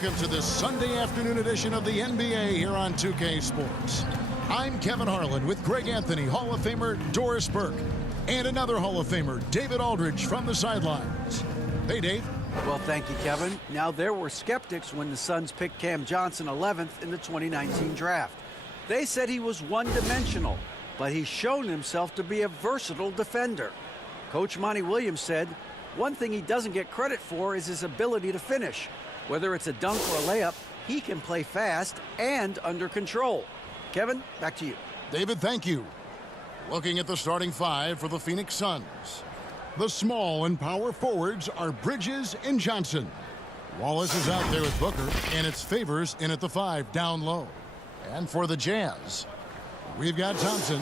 Welcome to this Sunday afternoon edition of the NBA here on 2K Sports. I'm Kevin Harlan with Greg Anthony, Hall of Famer Doris Burke, and another Hall of Famer, David Aldridge, from the sidelines. Hey, Dave. Well, thank you, Kevin. Now, there were skeptics when the Suns picked Cam Johnson 11th in the 2019 draft. They said he was one-dimensional, but he's shown himself to be a versatile defender. Coach Monty Williams said, one thing he doesn't get credit for is his ability to finish. Whether it's a dunk or a layup, he can play fast and under control. Kevin, back to you. David, thank you. Looking at the starting five for the Phoenix Suns. The small and power forwards are Bridges and Johnson. Wallace is out there with Booker, and it's Favors in at the 5, down low. And for the Jazz, we've got Thompson,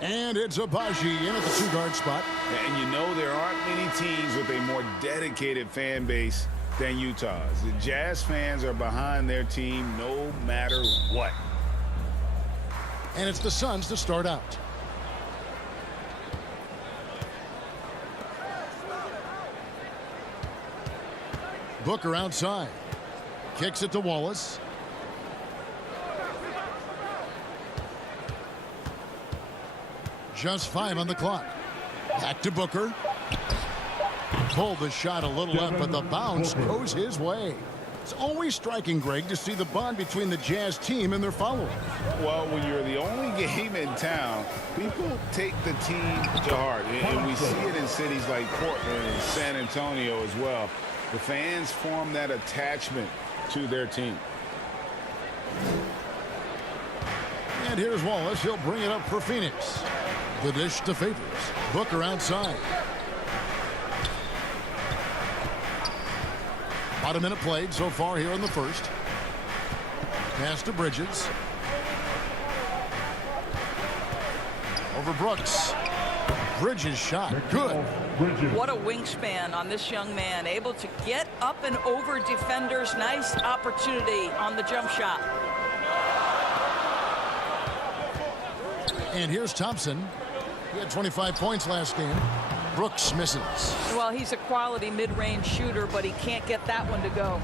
and it's Abaji in at the 2-guard spot. And you know there aren't many teams with a more dedicated fan base than Utah's. The Jazz fans are behind their team no matter what. And it's the Suns to start out. Booker outside. Kicks it to Wallace. Just 5 on the clock. Back to Booker. Pulled the shot a little up, but the bounce goes his way. It's always striking, Greg, to see the bond between the Jazz team and their followers. Well, when you're the only game in town, people take the team to heart. And we see it in cities like Portland and San Antonio as well. The fans form that attachment to their team. And here's Wallace. He'll bring it up for Phoenix. The dish to Favors. Booker outside. About a minute played so far here in the first. Pass to Bridges. Over Brooks. Bridges shot. Good. What a wingspan on this young man. Able to get up and over defenders. Nice opportunity on the jump shot. And here's Thompson. He had 25 points last game. Brooks misses. Well, he's a quality mid-range shooter, but he can't get that one to go.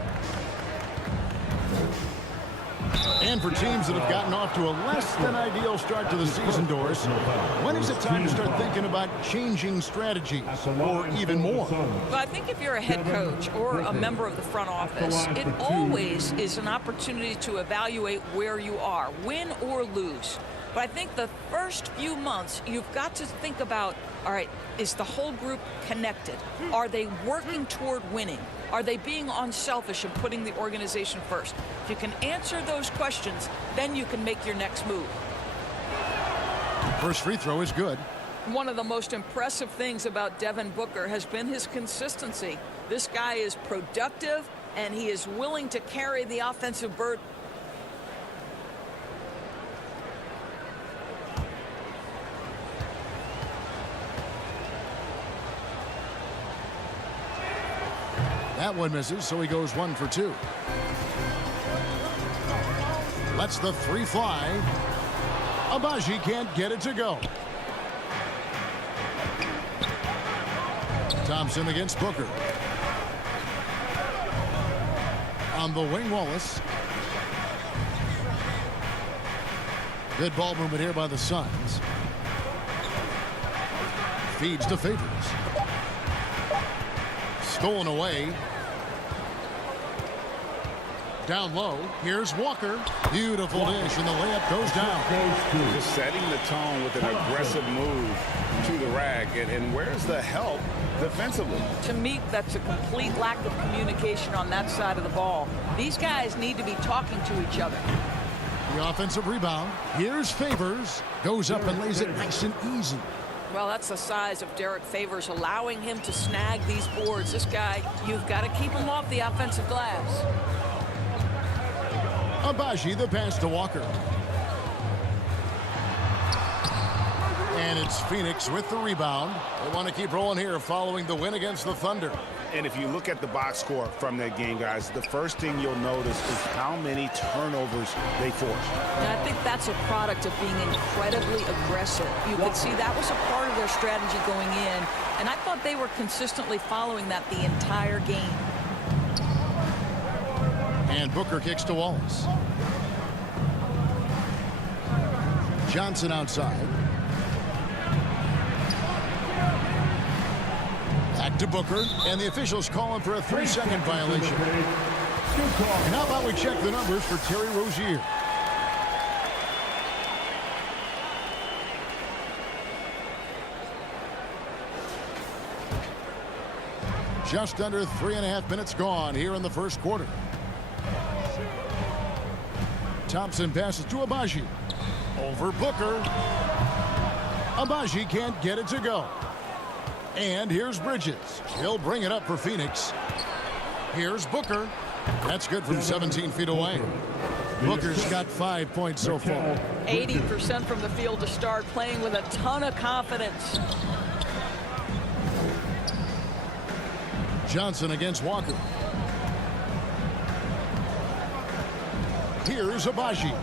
And for teams that have gotten off to a less than ideal start to the season, Doris, when is it time to start thinking about changing strategies or even more? Well, I think if you're a head coach or a member of the front office, it always is an opportunity to evaluate where you are, win or lose. But I think the first few months, you've got to think about, all right, is the whole group connected? Are they working toward winning? Are they being unselfish and putting the organization first? If you can answer those questions, then you can make your next move. First free throw is good. One of the most impressive things about Devin Booker has been his consistency. This guy is productive, and he is willing to carry the offensive burden. That one misses, so he goes 1 for 2. Lets the 3 fly. Abaji can't get it to go. Thompson against Booker. On the wing, Wallace. Good ball movement here by the Suns. Feeds to Favors. Stolen away. Down low. Here's Walker. Beautiful dish, and the layup goes down. Just setting the tone with an aggressive move to the rack. And where's the help defensively? To me, that's a complete lack of communication on that side of the ball. These guys need to be talking to each other. The offensive rebound. Here's Favors. Goes up and lays it nice and easy. Well, that's the size of Derek Favors, allowing him to snag these boards. This guy, you've got to keep him off the offensive glass. Abaji, the pass to Walker. And it's Phoenix with the rebound. They want to keep rolling here following the win against the Thunder. And if you look at the box score from that game, guys, the first thing you'll notice is how many turnovers they forced. And I think that's a product of being incredibly aggressive. You could see that was a part of their strategy going in, and I thought they were consistently following that the entire game. And Booker kicks to Wallace. Johnson outside. Back to Booker, and the officials call him for a 3-second violation. And how about we check the numbers for Terry Rozier? Just under 3.5 minutes gone here in the first quarter. Thompson passes to Agbaji. Over Booker. Agbaji can't get it to go. And here's Bridges. He'll bring it up for Phoenix. Here's Booker. That's good from 17 feet away. Booker's got 5 points so far. 80% from the field to start, playing with a ton of confidence. Johnson against Walker. Here's Agbaji.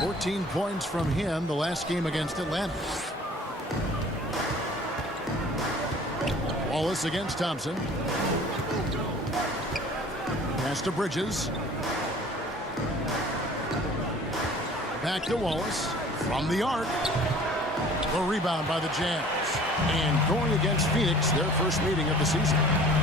14 points from him the last game against Atlanta. Wallace against Thompson. Pass to Bridges. Back to Wallace. From the arc. The rebound by the Jazz. And going against Phoenix, their first meeting of the season.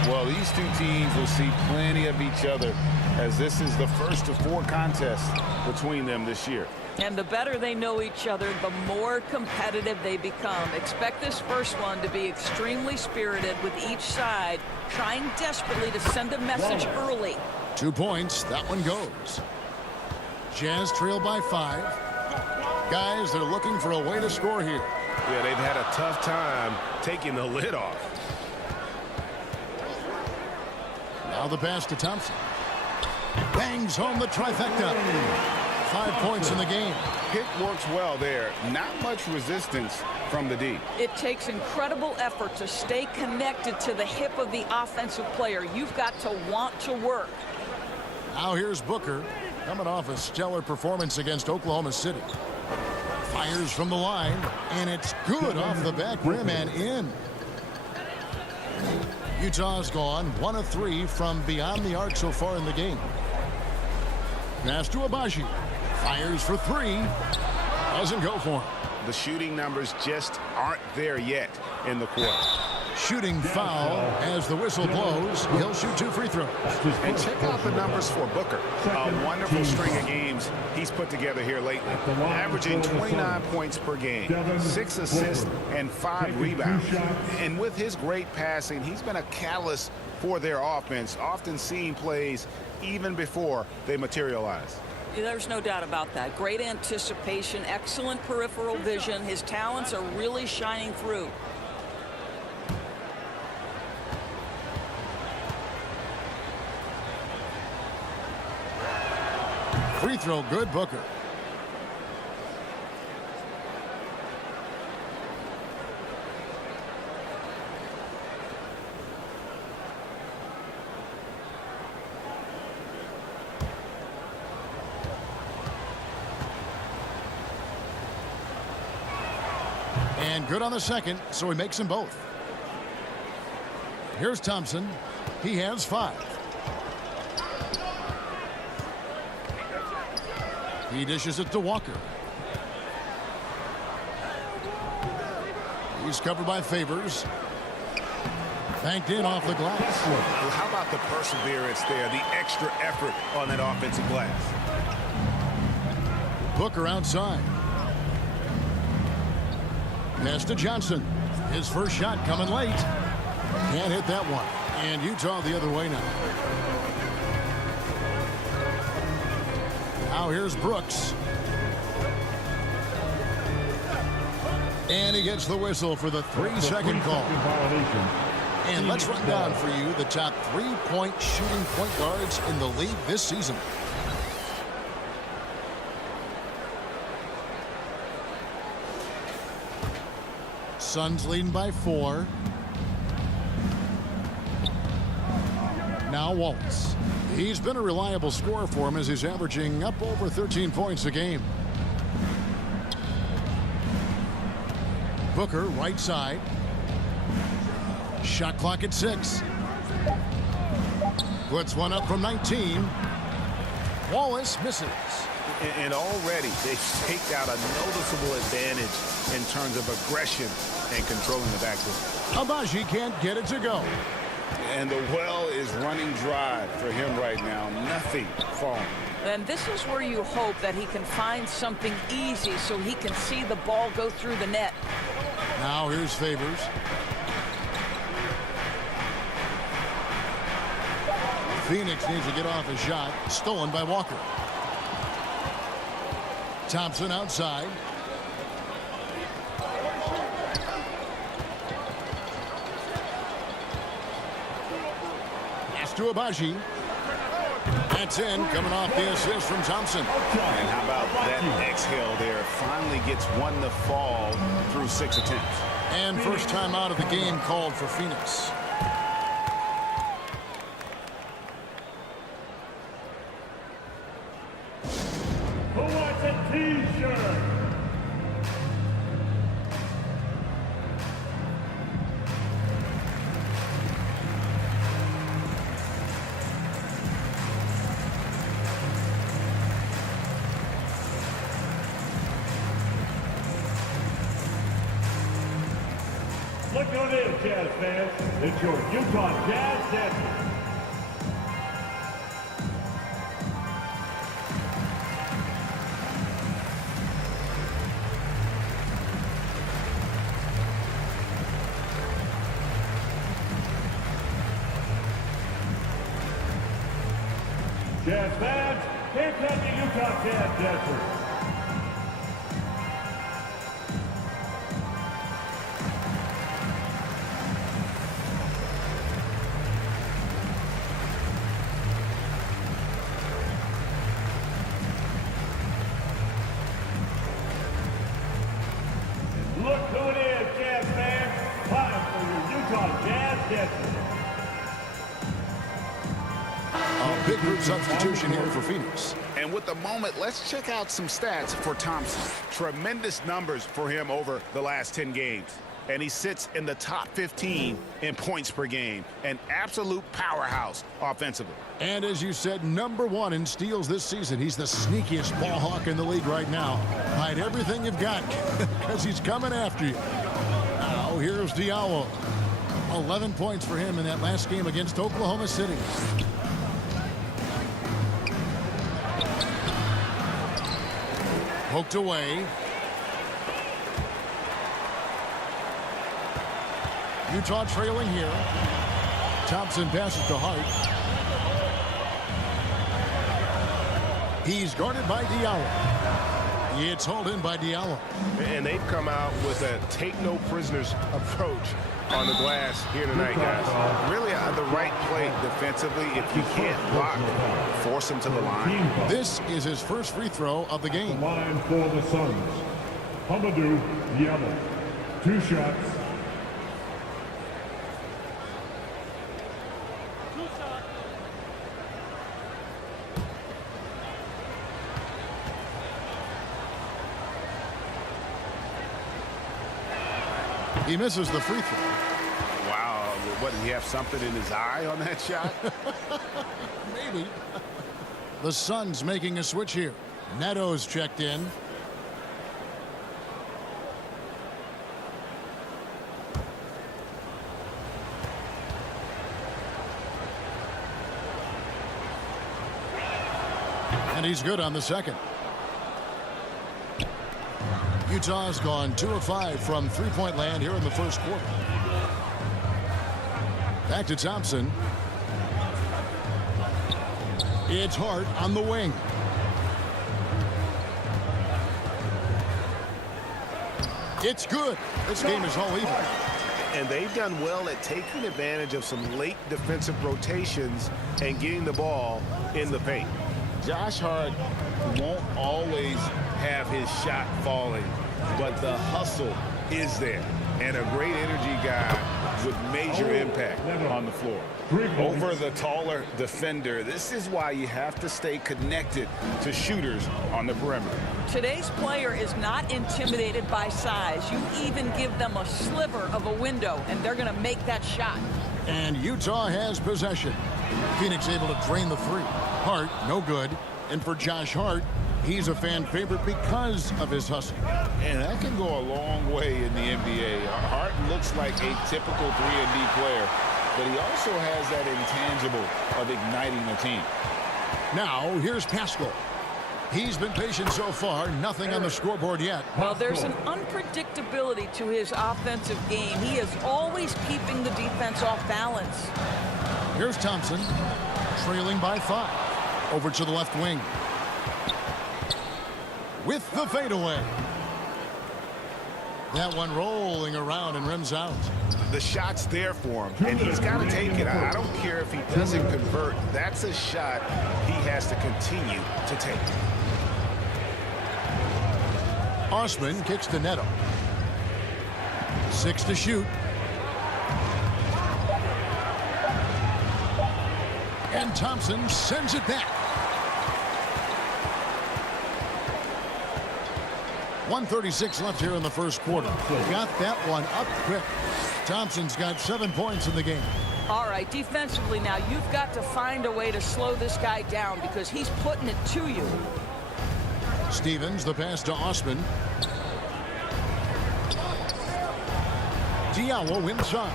Well, these two teams will see plenty of each other, as this is the first of 4 contests between them this year. And the better they know each other, the more competitive they become. Expect this first one to be extremely spirited, with each side trying desperately to send a message early. 2 points. That one goes. Jazz trail by 5. Guys, they're looking for a way to score here. Yeah, they've had a tough time taking the lid off. Now the pass to Thompson. Bangs home the trifecta. 5 points in the game. Pick works well there. Not much resistance from the D. It takes incredible effort to stay connected to the hip of the offensive player. You've got to want to work. Now here's Booker, coming off a stellar performance against Oklahoma City. Fires from the line, and it's good off the back rim and in. Utah's gone 1 of 3 from beyond the arc so far in the game. Pass to Agbaji. Fires for 3. Doesn't go for him. The shooting numbers just aren't there yet in the quarter. Shooting foul as the whistle blows. He'll shoot 2 free throws. And check out the numbers for Booker. A wonderful string of games he's put together here lately. Averaging 29 points per game, 6 assists, and 5 rebounds. And with his great passing, he's been a catalyst for their offense, often seeing plays even before they materialize. There's no doubt about that. Great anticipation, excellent peripheral vision. His talents are really shining through. Free throw good, Booker. And good on the second, so he makes them both. Here's Thompson. He has 5. He dishes it to Walker. He's covered by Favors. Banked in off the glass. Well, how about the perseverance there, the extra effort on that offensive glass? Booker outside. Pass to Johnson. His first shot coming late. Can't hit that one. And Utah the other way now. Now here's Brooks. And he gets the whistle for the 3-second call. And let's run down for you the top 3-point shooting point guards in the league this season. Suns leading by 4. Now Wallace. He's been a reliable scorer for him as he's averaging up over 13 points a game. Booker, right side. Shot clock at 6. Puts one up from 19. Wallace misses. And already they've taked out a noticeable advantage in terms of aggression and controlling the backfield. Abaji can't get it to go. And the well is running dry for him right now. Nothing falling. And this is where you hope that he can find something easy so he can see the ball go through the net. Now here's Favors. Phoenix needs to get off a shot. Stolen by Walker. Thompson outside. Pass to Abaji. That's in, coming off the assist from Thompson. And how about that exhale there? Finally gets one to fall through 6 attempts. And first time out of the game called for Phoenix. Who wants a T-shirt? Look who it is, Jazz fans. It's your Utah Jazz Dancers. Jazz fans, here come the Utah Jazz Dancers. Look who it is, Jazz fans. Time for your Utah Jazz Dancers. A big group substitution here for Phoenix. And with the moment, let's check out some stats for Thompson. Tremendous numbers for him over the last 10 games. And he sits in the top 15 in points per game. An absolute powerhouse offensively. And as you said, #1 in steals this season. He's the sneakiest ball hawk in the league right now. Hide everything you've got because he's coming after you. Now here's Diallo. 11 points for him in that last game against Oklahoma City. Poked away. Utah trailing here. Thompson passes to Hart. He's guarded by Diallo. It's hauled in by Diallo. And they've come out with a take-no-prisoners approach on the glass here tonight, guys. Really the right play defensively. If you can't block, force him to the line. This is his first free throw of the game. Line for the Suns. Hamadou Diallo. 2 shots. He misses the free throw. Wow. What, did he have something in his eye on that shot? Maybe. The Suns making a switch here. Neto's checked in. And he's good on the second. Utah's gone 2 of 5 from three-point land here in the first quarter. Back to Thompson. It's Hart on the wing. It's good. This game is all even. And they've done well at taking advantage of some late defensive rotations and getting the ball in the paint. Josh Hart won't always have his shot falling, but the hustle is there. And a great energy guy with major impact on the floor. Over the taller defender, this is why you have to stay connected to shooters on the perimeter. Today's player is not intimidated by size. You even give them a sliver of a window, and they're going to make that shot. And Utah has possession. Phoenix able to drain the three. Hart, no good. And for Josh Hart, he's a fan favorite because of his hustle. And that can go a long way in the NBA. Hart looks like a typical 3-and-D player, but he also has that intangible of igniting the team. Now, here's Pascal. He's been patient so far. Nothing on the scoreboard yet. Well, there's an unpredictability to his offensive game. He is always keeping the defense off balance. Here's Thompson, trailing by 5. Over to the left wing. With the fadeaway. That one rolling around and rims out. The shot's there for him, and he's got to take it. I don't care if he doesn't convert. That's a shot he has to continue to take. Osman kicks to Neto. 6 to shoot. And Thompson sends it back. 1:36 left here in the first quarter. Got that one up quick. Thompson's got 7 points in the game. All right, defensively now, you've got to find a way to slow this guy down because he's putting it to you. Stevens, the pass to Osman. Diallo inside.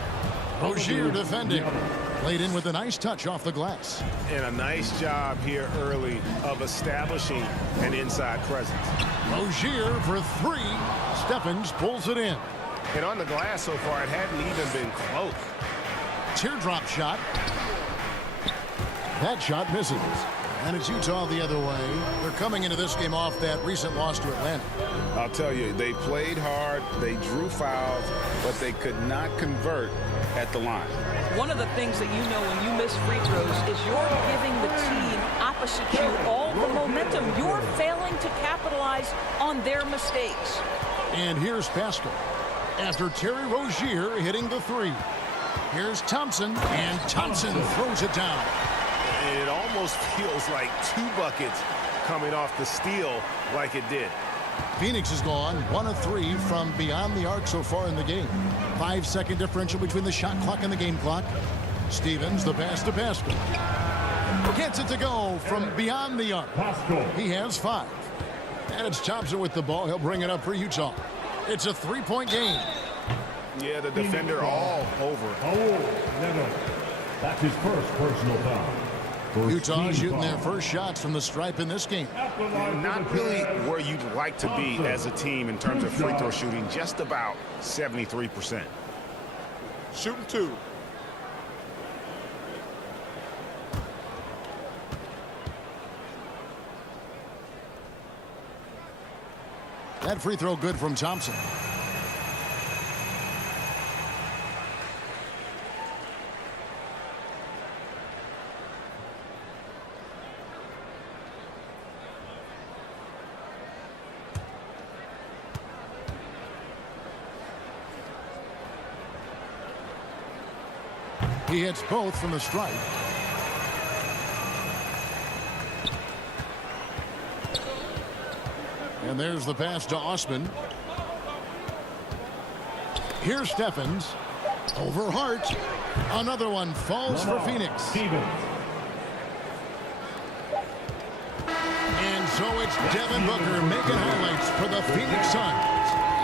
Rozier defending. Played in with a nice touch off the glass. And a nice job here early of establishing an inside presence. Rozier for 3. Stephens pulls it in. And on the glass so far, it hadn't even been close. Teardrop shot. That shot misses. And it's Utah the other way. They're coming into this game off that recent loss to Atlanta. I'll tell you, they played hard, they drew fouls, but they could not convert at the line. One of the things that you know when you miss free throws is you're giving the team opposite you all the momentum. You're failing to capitalize on their mistakes. And here's Pascal. After Terry Rozier hitting the 3. Here's Thompson, and Thompson throws it down. And it almost feels like 2 buckets coming off the steal like it did. Phoenix has gone 1 of 3 from beyond the arc so far in the game. 5-second differential between the shot clock and the game clock. Stevens, the pass to Pascal. Gets it to go from beyond the arc. He has 5. And it's Thompson with the ball. He'll bring it up for Utah. It's a 3-point game. Yeah, the defender all over. That's his first personal foul. Utah shooting their first shots from the stripe in this game. Not really where you'd like to be as a team in terms of free throw shooting, just about 73%. Shooting 2. That free throw good from Thompson. He hits both from the stripe. And there's the pass to Osman. Here's Stephens. Over Hart. Another one falls for Phoenix. And so it's Devin Booker making highlights for the Phoenix Suns.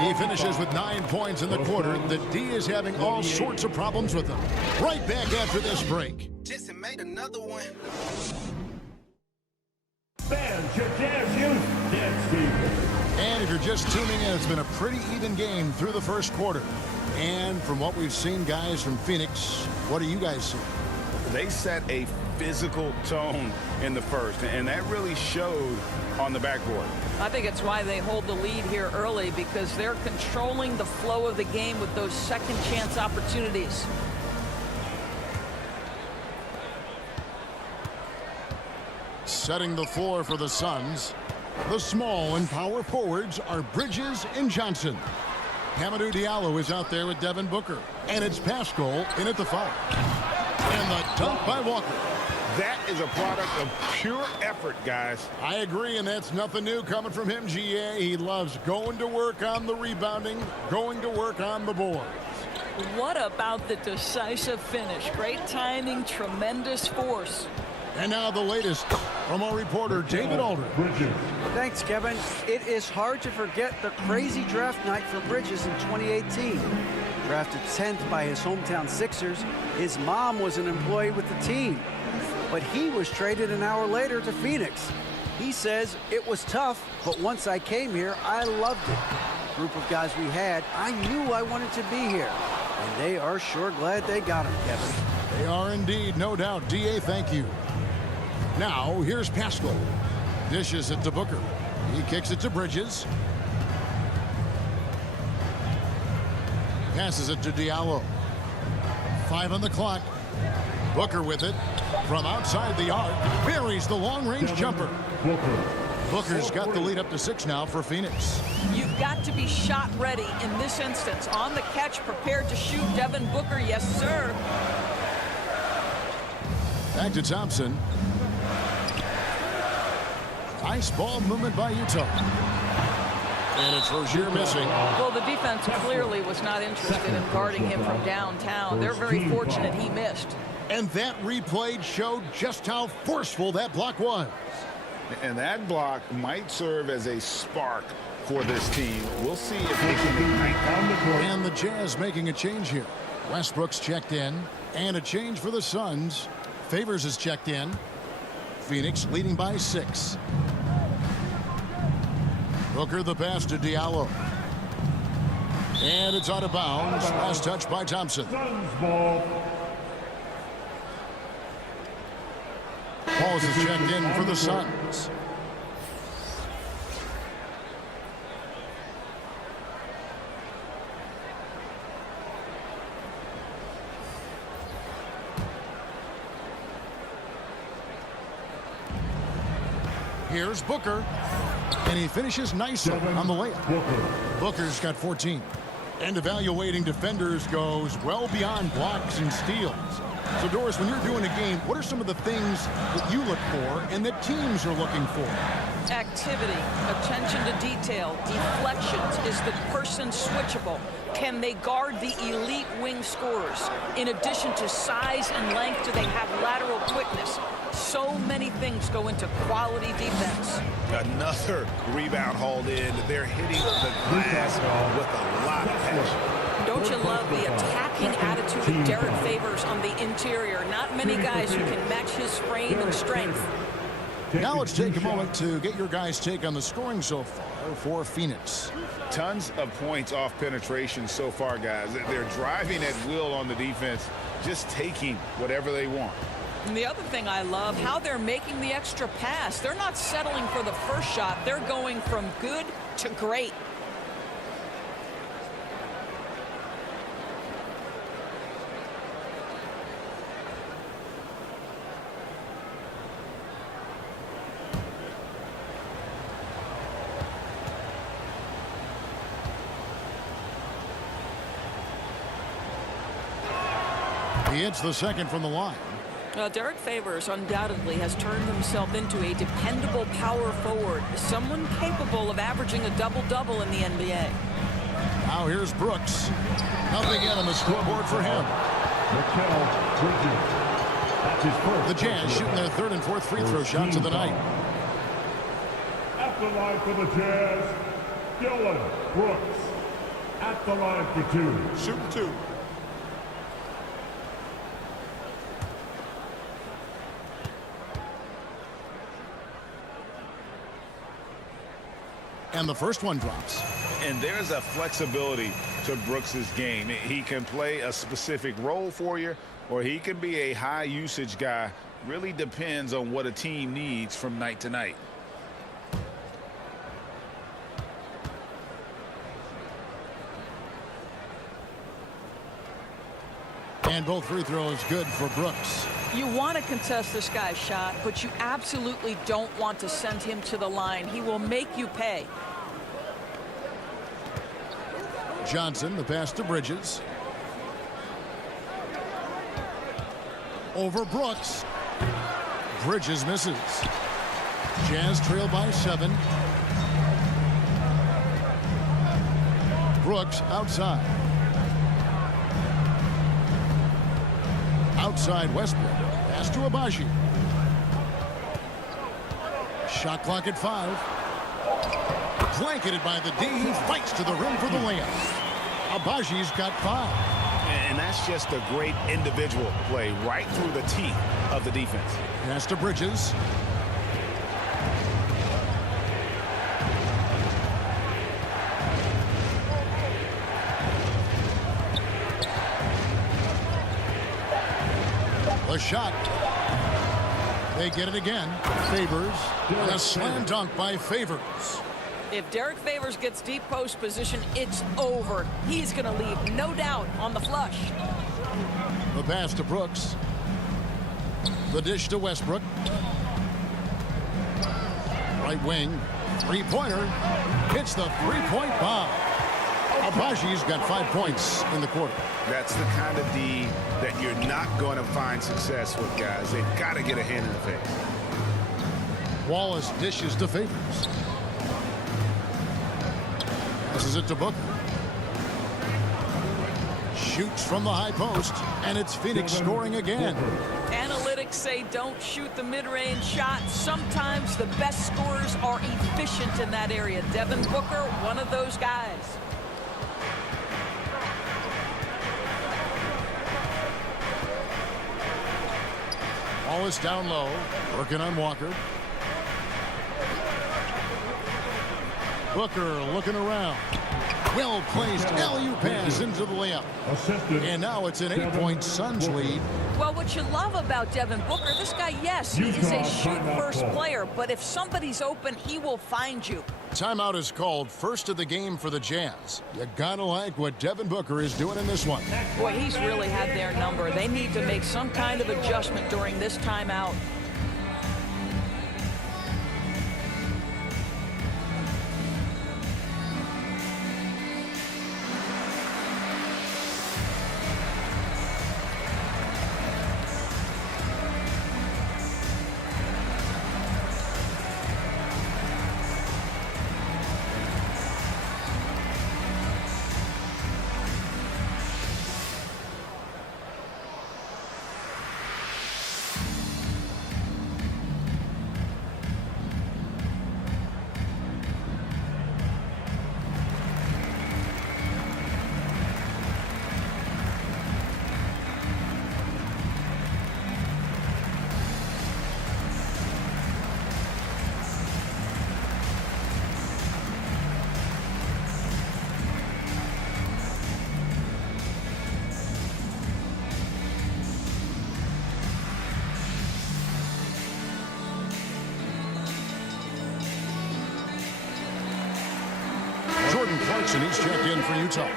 He finishes with 9 points in the quarter. The D is having all sorts of problems with him. Right back after this break. Jason made another one. Fans, your Jazz youth, Dan Stevens. And if you're just tuning in, it's been a pretty even game through the first quarter. And from what we've seen, guys, from Phoenix, what do you guys see? They set a physical tone in the first, and that really showed on the backboard. I think it's why they hold the lead here early, because they're controlling the flow of the game with those second chance opportunities. Setting the floor for the Suns. The small and power forwards are Bridges and Johnson. Hamidou Diallo is out there with Devin Booker. And it's Pascal in at the foul. And the dunk by Walker. That is a product of pure effort, guys. I agree, and that's nothing new coming from him, GA. He loves going to work on the rebounding, going to work on the boards. What about the decisive finish? Great timing, tremendous force. And now the latest From our reporter, David Aldridge. Thanks, Kevin. It is hard to forget the crazy draft night for Bridges in 2018. Drafted 10th by his hometown Sixers, his mom was an employee with the team. But he was traded an hour later to Phoenix. He says, it was tough, but once I came here, I loved it. The group of guys we had, I knew I wanted to be here. And they are sure glad they got him, Kevin. They are indeed, no doubt. D.A., thank you. Now, here's Pascal. Dishes it to Booker. He kicks it to Bridges. Passes it to Diallo. 5 on the clock. Booker with it. From outside the arc. Buries the long-range jumper. Booker's got the lead up to 6 now for Phoenix. You've got to be shot ready in this instance. On the catch, prepared to shoot. Devin Booker, yes, sir. Back to Thompson. Nice ball movement by Utah. And it's Rozier missing. Well, the defense clearly was not interested in guarding him from downtown. They're very fortunate he missed. And that replay showed just how forceful that block was. And that block might serve as a spark for this team. We'll see if they can ignite. And the Jazz making a change here. Westbrook's checked in. And a change for the Suns. Favors is checked in. Phoenix leading by 6. Booker the pass to Diallo. And it's out of bounds. Last touch by Thompson. Pauls is checked in for the Suns. Here's Booker. And he finishes nicely on the layup. Booker's got 14. And evaluating defenders goes well beyond blocks and steals. So, Doris, when you're doing a game, what are some of the things that you look for and that teams are looking for? Activity, attention to detail, deflections. Is the person switchable? Can they guard the elite wing scorers? In addition to size and length, do they have lateral quickness? So many things go into quality defense. Another rebound hauled in. They're hitting the glass with a lot of passion. Don't you love the attacking attitude of Derek Favors on the interior? Not many guys who can match his frame and strength. Now let's take a moment to get your guys' take on the scoring so far for Phoenix. Tons of points off penetration so far, guys. They're driving at will on the defense, just taking whatever they want. And the other thing I love, how they're making the extra pass. They're not settling for the first shot. They're going from good to great. He hits the second from the line. Derek Favors undoubtedly has turned himself into a dependable power forward, someone capable of averaging a double-double in the NBA. Now here's Brooks. Nothing yet on the scoreboard for him. The Jazz shooting their 3rd and 4th free throw shots of the night. At the line for the Jazz, Dylan Brooks. At the line for 2. Shooting 2. And the first one drops. And there's a flexibility to Brooks's game. He can play a specific role for you, or he can be a high usage guy. Really depends on what a team needs from night to night. And both free throws good for Brooks. You want to contest this guy's shot, but you absolutely don't want to send him to the line. He will make you pay. Johnson, the pass to Bridges. Over Brooks. Bridges misses. Jazz trail by 7. Brooks outside. Outside Westbrook. Pass to Abaji. Shot clock at 5. Blanketed by the D. He fights to the rim for the layup. Abaji's got 5. And that's just a great individual play right through the teeth of the defense. Pass to Bridges. The shot. They get it again. Favors. And a slam dunk by Favors. If Derek Favors gets deep post position, it's over. He's going to leave, no doubt, on the flush. The pass to Brooks. The dish to Westbrook. Right wing. Three-pointer. Hits the three-point bomb. Abaji's got 5 points in the quarter. That's the kind of D that you're not going to find success with, guys. They've got to get a hand in the face. Wallace dishes to Favors. Passes it to Booker. Shoots from the high post, and it's Phoenix scoring again. Analytics say don't shoot the mid-range shot. Sometimes the best scorers are efficient in that area. Devin Booker, one of those guys. Wallace down low, working on Walker. Booker looking around. Well-placed alley-oop pass into the layup. And now it's an 8-point Suns lead. Well, what you love about Devin Booker, this guy, yes, he is a shoot-first player, but if somebody's open, he will find you. Timeout is called, first of the game for the Jazz. You gotta like what Devin Booker is doing in this one. Boy, he's really had their number. They need to make some kind of adjustment during this timeout. Jordan Clarkson, he's checked in for Utah.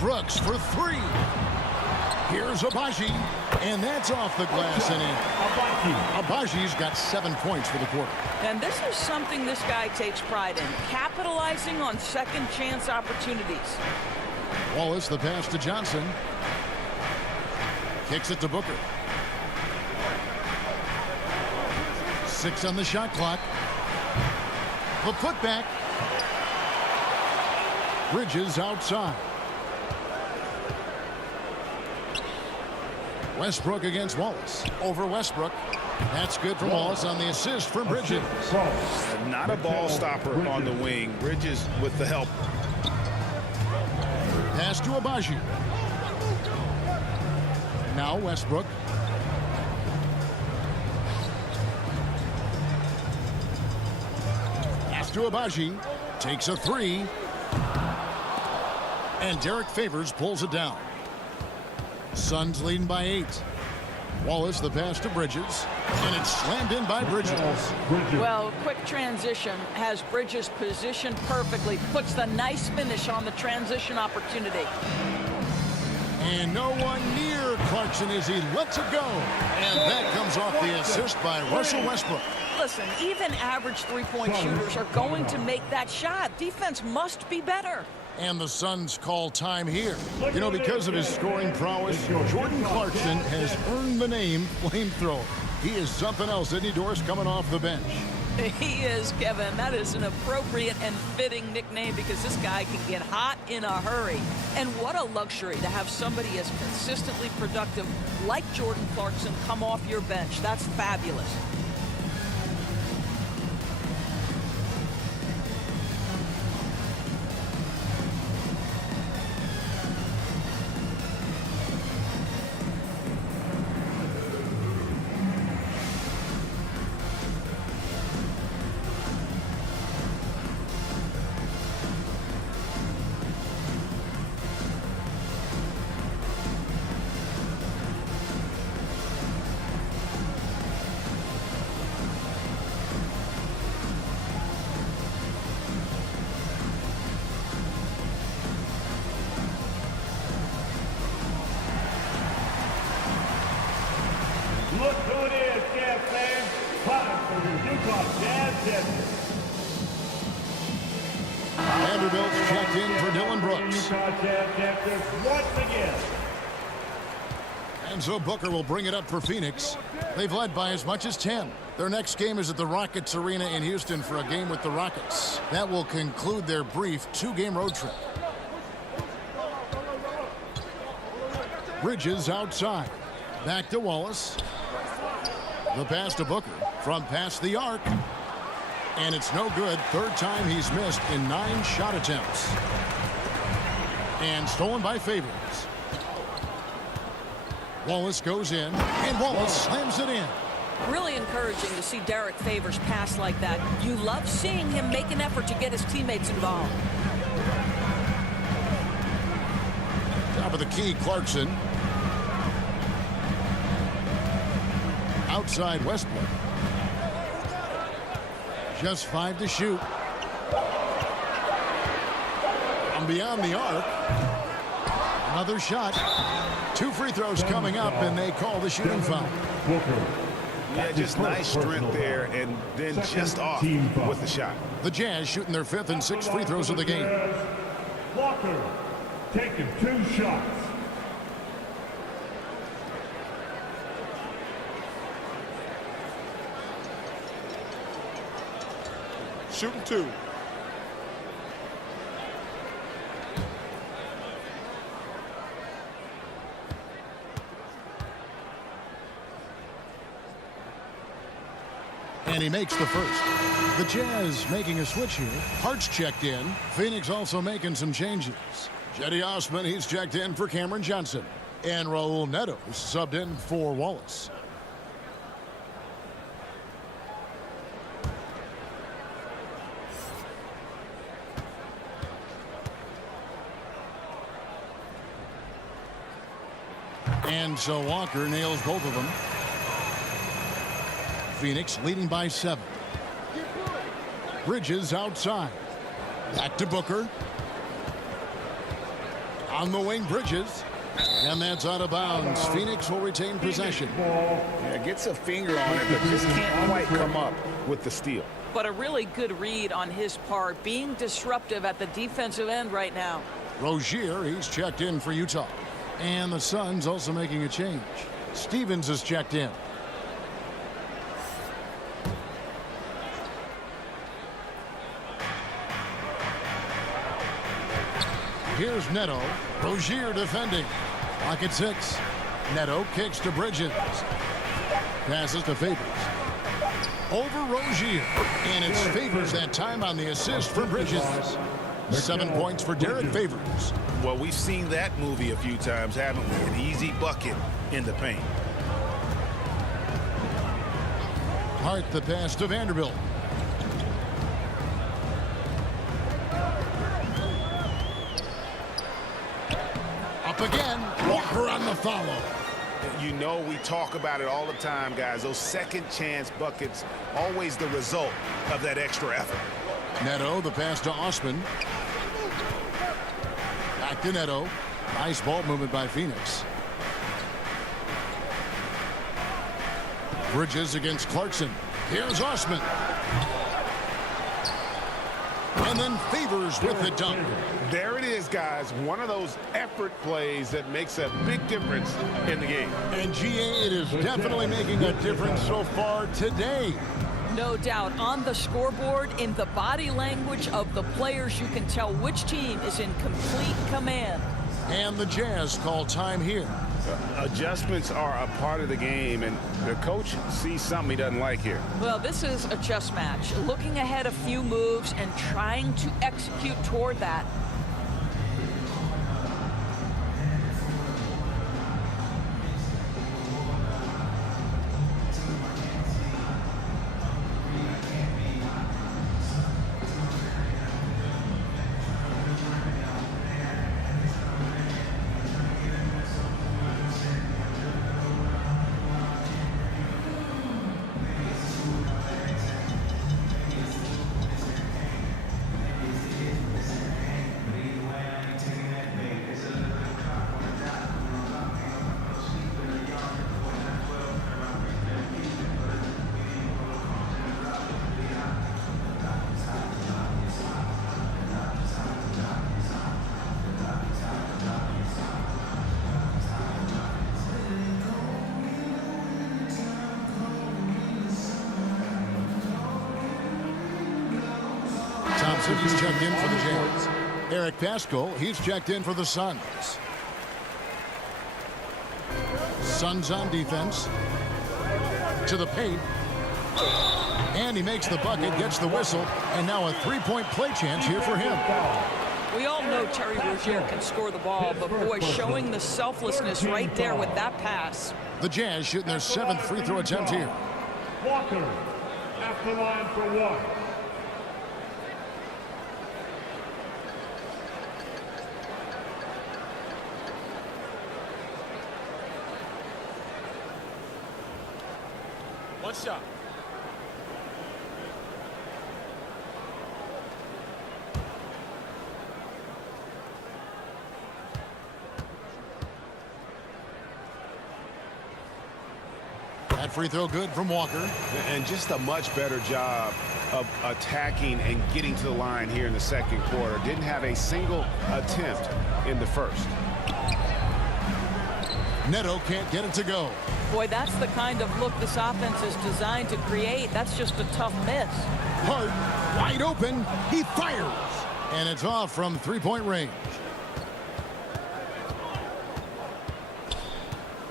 Brooks for 3. Here's Abaji, and that's off the glass and in. Abaji's got 7 points for the quarter. And this is something this guy takes pride in, capitalizing on second chance opportunities. Wallace, the pass to Johnson. Kicks it to Booker. 6 on the shot clock. The putback. Bridges outside. Westbrook against Wallace. Over Westbrook. That's good for Wallace on the assist from Bridges. Not a ball stopper on the wing. Bridges with the help. Pass to Abaji. Now Westbrook. Pass to Abaji. Takes a 3. And Derek Favors pulls it down. Suns leading by 8. Wallace, the pass to Bridges. And it's slammed in by Bridges. Well, quick transition has Bridges positioned perfectly. Puts the nice finish on the transition opportunity. And no one near Clarkson as he lets it go. And that comes off the assist by Russell Westbrook. Listen, even average three-point shooters are going to make that shot. Defense must be better. And the Suns call time here. You know, because of his scoring prowess, Jordan Clarkson has earned the name Flamethrower. He is something else, isn't he, Doris, coming off the bench? He is, Kevin. That is an appropriate and fitting nickname because this guy can get hot in a hurry. And what a luxury to have somebody as consistently productive like Jordan Clarkson come off your bench. That's fabulous. Look who it is, Jazz fans. Time for the Utah Jazz champions. Vanderbilt's checked in for Dylan Brooks. Utah Jazz champions once again. And so Booker will bring it up for Phoenix. They've led by as much as 10. Their next game is at the Rockets Arena in Houston for a game with the Rockets. That will conclude their brief 2-game road trip. Bridges outside. Back to Wallace. The pass to Booker from past the arc. And it's no good. Third time he's missed in 9 shot attempts. And stolen by Favors. Wallace goes in, and Wallace slams it in. Really encouraging to see Derek Favors pass like that. You love seeing him make an effort to get his teammates involved. Top of the key, Clarkson. Outside Westbrook. Just 5 to shoot. From beyond the arc. Another shot. 2 free throws coming up, and they call the shooting foul. Yeah, just nice strength there, and then just off with the shot. The Jazz shooting their 5th and 6th free throws of the game. Walker taking 2 shots. Shooting 2. And he makes the first. The Jazz making a switch here. Hart's checked in. Phoenix also making some changes. Jetty Osman, he's checked in for Cameron Johnson. And Raul Neto subbed in for Wallace. And so Walker nails both of them. Phoenix leading by 7. Bridges outside. Back to Booker. On the wing, Bridges. And that's out of bounds. Phoenix will retain possession. Yeah, gets a finger on it, but just can't quite come up with the steal. But a really good read on his part, being disruptive at the defensive end right now. Rozier, he's checked in for Utah. And the Suns also making a change. Stevens is checked in. Here's Neto. Rozier defending. Clock at 6. Neto kicks to Bridges. Passes to Favors. Over Rozier. And it's Favors that time on the assist for Bridges. 7 points for Derek Favors. Well, we've seen that movie a few times, haven't we? An easy bucket in the paint. Hart the pass to Vanderbilt. Up again. Walker on the follow. You know, we talk about it all the time, guys. Those second chance buckets, always the result of that extra effort. Neto, the pass to Osman. Back to Neto. Nice ball movement by Phoenix. Bridges against Clarkson. Here's Osman. And then Favors with the dunk. There it is, guys. One of those effort plays that makes a big difference in the game. And GA, it is definitely making a difference so far today. No doubt. On the scoreboard, in the body language of the players, you can tell which team is in complete command. And the Jazz call time here. Adjustments are a part of the game, and the coach sees something he doesn't like here. Well, this is a chess match. Looking ahead a few moves and trying to execute toward that. Thompson, he's checked in for the Jazz. Eric Pascal, he's checked in for the Suns. Suns on defense. To the paint. And he makes the bucket, gets the whistle, and now a three-point play chance here for him. We all know Terry Rozier can score the ball, but boy, showing the selflessness right there with that pass. The Jazz shooting their 7th free throw attempt here. Walker at the line for one. One shot. That free throw good from Walker. And just a much better job of attacking and getting to the line here in the second quarter. Didn't have a single attempt in the first. Neto can't get it to go. Boy, that's the kind of look this offense is designed to create. That's just a tough miss. Hart, wide open, he fires. And it's off from three-point range.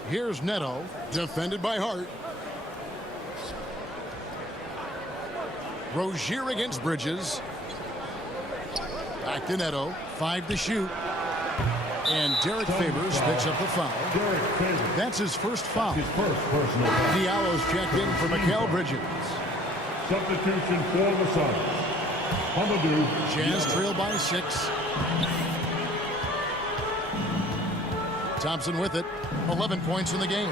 Here's Neto, defended by Hart. Rozier against Bridges. Back to Neto, 5 to shoot. And Derek Favors picks up the foul. That's his first foul. His first personal. Diallo's checked in for Mikal Bridges. Substitution for the Suns. Mamadou. Jazz trail by 6. Thompson with it. 11 points in the game.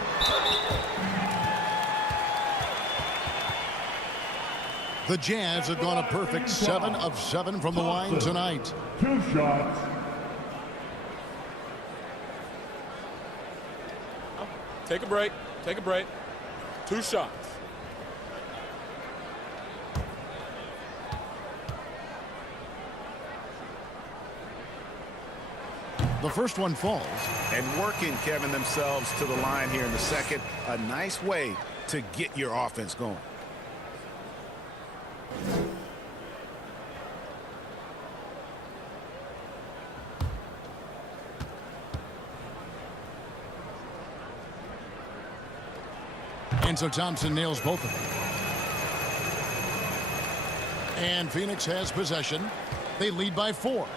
The Jazz have gone a perfect 7 of 7 from the line tonight. 2 shots. Take a break. Take a break. 2 shots. The first one falls. And working, Kevin, themselves to the line here in the second. A nice way to get your offense going. And so Thompson nails both of them. And Phoenix has possession. They lead by 4.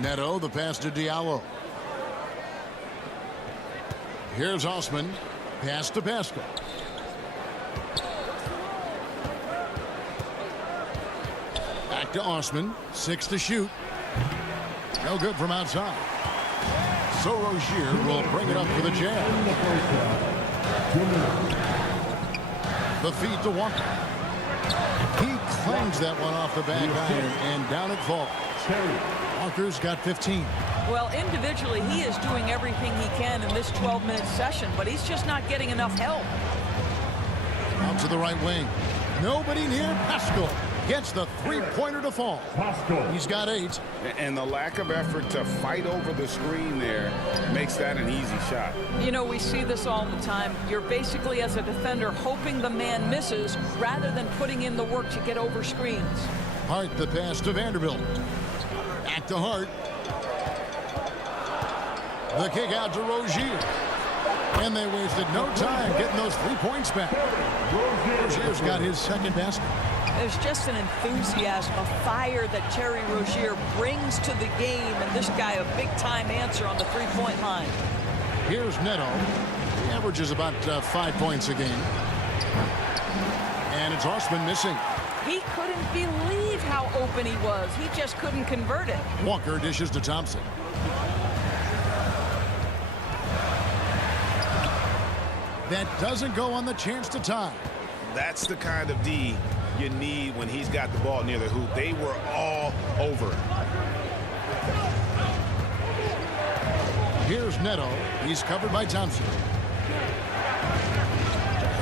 Neto, the pass to Diallo. Here's Osman. Pass to Pascal. Back to Osman. 6 to shoot. No good from outside. So Rozier will bring it up for the Jazz. The feed to Walker. He claims that one off the back iron, and down it falls. Walker's got 15. Well, individually, he is doing everything he can in this 12-minute session, but he's just not getting enough help. Out to the right wing. Nobody near Pascal. Gets the three-pointer to fall. He's got 8. And the lack of effort to fight over the screen there makes that an easy shot. You know, we see this all the time. You're basically, as a defender, hoping the man misses rather than putting in the work to get over screens. Hart the pass to Vanderbilt. Back to Hart. The kick out to Rozier. And they wasted no time getting those 3 points back. Rozier's got his second basket. There's just an enthusiasm, a fire that Terry Rozier brings to the game, and this guy a big-time answer on the three-point line. Here's Neto. He averages about 5 points a game. And it's Osman missing. He couldn't believe how open he was. He just couldn't convert it. Walker dishes to Thompson. That doesn't go on the chance to tie. That's the kind of D you need when he's got the ball near the hoop. They were all over it. Here's Neto. He's covered by Thompson.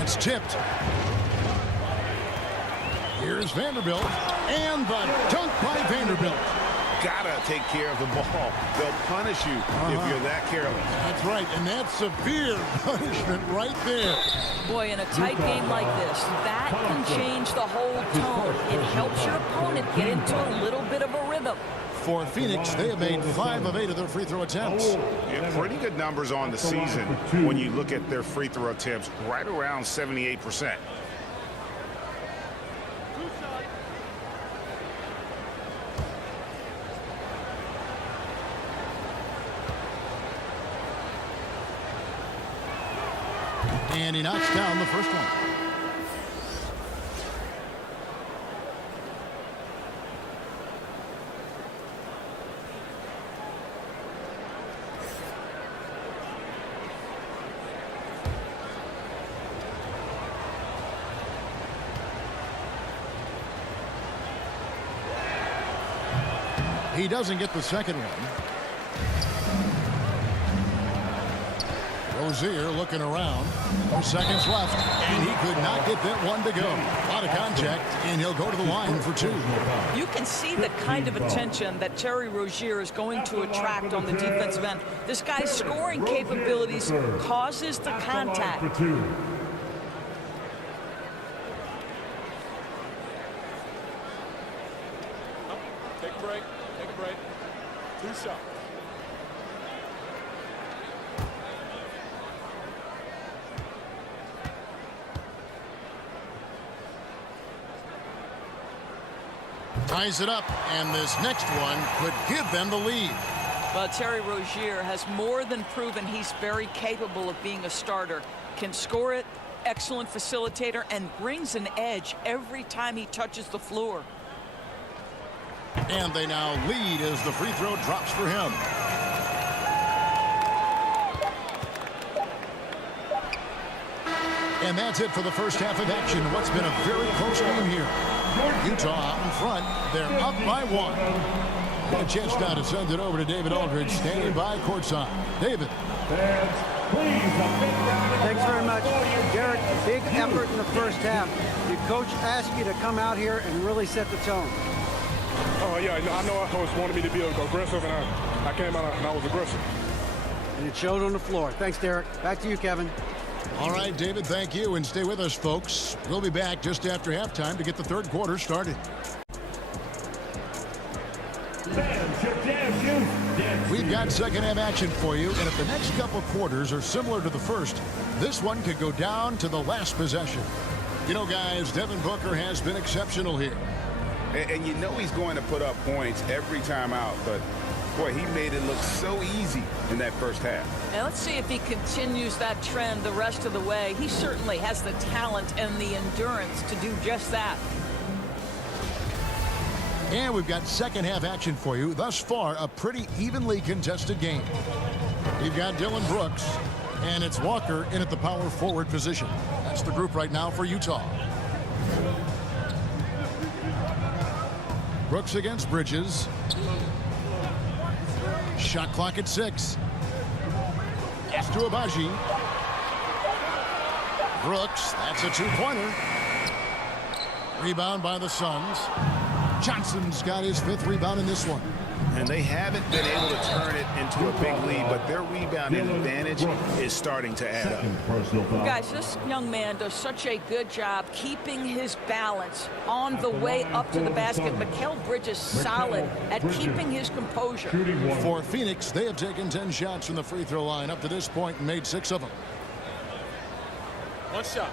It's tipped. Here's Vanderbilt. And the dunk by Vanderbilt. Gotta take care of the ball. They'll punish you if you're that careless. That's right, and that's severe punishment right there. Boy, in a tight game like this, that can change the whole tone. It helps your opponent get into a little bit of a rhythm. For Phoenix, they have made 5 of 8 of their free throw attempts. Yeah, pretty good numbers on the season when you look at their free throw attempts, right around 78%. And he knocks down the first one. He doesn't get the second one. Rozier looking around. 4 seconds left, and he could not get that one to go. A lot of contact, and he'll go to the line for 2. You can see the kind of attention that Terry Rozier is going to attract on the defensive end. This guy's scoring capabilities causes the contact. Take a break. Take a break. 2 shots. Ties it up, and this next one could give them the lead. Well, Terry Rozier has more than proven he's very capable of being a starter. Can score it, excellent facilitator, and brings an edge every time he touches the floor. And they now lead as the free throw drops for him. And that's it for the first half of action. What's been a very close game here. Utah out in front. They're up by 1. Got a chance now to send it over to David Aldridge, standing by courtside. David. Thanks very much. Derek, big effort in the first half. Your coach asked you to come out here and really set the tone. Oh, yeah, I know our coach wanted me to be aggressive, and I came out and I was aggressive. And it showed on the floor. Thanks, Derek. Back to you, Kevin. All right, David, thank you, and stay with us, folks. We'll be back just after halftime to get the third quarter started. We've got second half action for you, and if the next couple quarters are similar to the first, this one could go down to the last possession. You know, guys, Devin Booker has been exceptional here. And you know he's going to put up points every time out, but boy, he made it look so easy in that first half. Now let's see if he continues that trend the rest of the way. He certainly has the talent and the endurance to do just that. And we've got second half action for you. Thus far, a pretty evenly contested game. You've got Dylan Brooks, and it's Walker in at the power forward position. That's the group right now for Utah. Brooks against Bridges. Shot clock at 6. Pass to Abaji. Brooks, that's a 2-pointer. Rebound by the Suns. Johnson's got his 5th rebound in this one. And they haven't been able to turn it into a big lead, but their rebounding advantage is starting to add up. Guys, this young man does such a good job keeping his balance on the way up to the basket. Mikal Bridges solid at keeping his composure. For Phoenix, they have taken 10 shots from the free throw line up to this point and made 6 of them. One shot.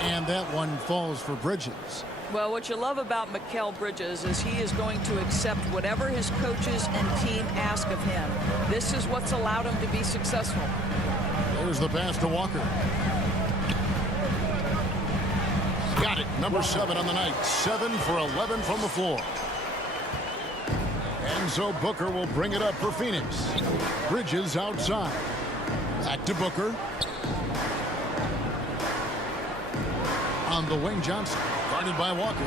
And that one falls for Bridges. Well, what you love about Mikal Bridges is he is going to accept whatever his coaches and team ask of him. This is what's allowed him to be successful. There's the pass to Walker. Got it. Number 7 on the night. 7 for 11 from the floor. And so Booker will bring it up for Phoenix. Bridges outside. Back to Booker. On the wing, Johnson. Guarded by Walker.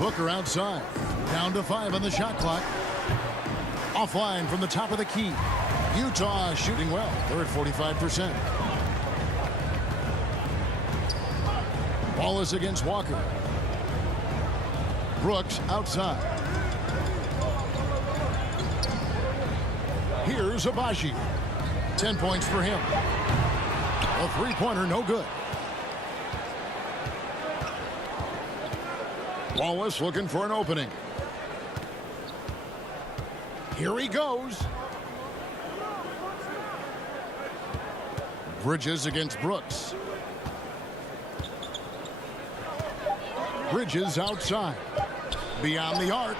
Booker outside. Down to 5 on the shot clock. Offline from the top of the key. Utah shooting well. They're at 45%. Wallace against Walker. Brooks outside. Here's Abaji. 10 points for him. A three-pointer, no good. Wallace looking for an opening. Here he goes. Bridges against Brooks. Bridges outside. Beyond the arc.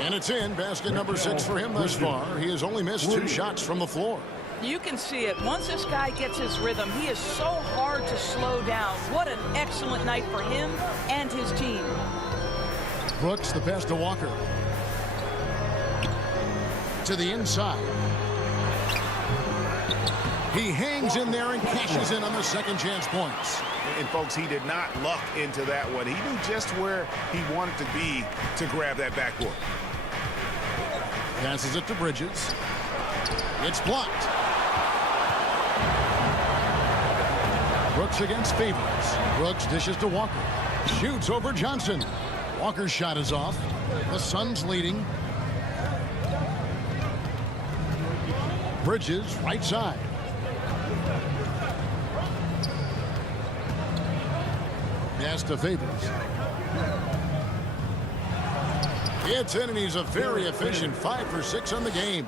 And it's in. Basket number 6 for him thus far. He has only missed 2 shots from the floor. You can see it. Once this guy gets his rhythm, he is so hard to slow down. What an excellent night for him and his team. Brooks, the pass to Walker. To the inside. He hangs in there and cashes in on the second chance points. And folks, he did not luck into that one. He knew just where he wanted to be to grab that backboard. Passes it to Bridges. It's blocked. Brooks against Favors. Brooks dishes to Walker. Shoots over Johnson. Walker's shot is off. The Suns leading. Bridges right side. Pass to Favors. It's in, and he's a very efficient 5 for 6 on the game.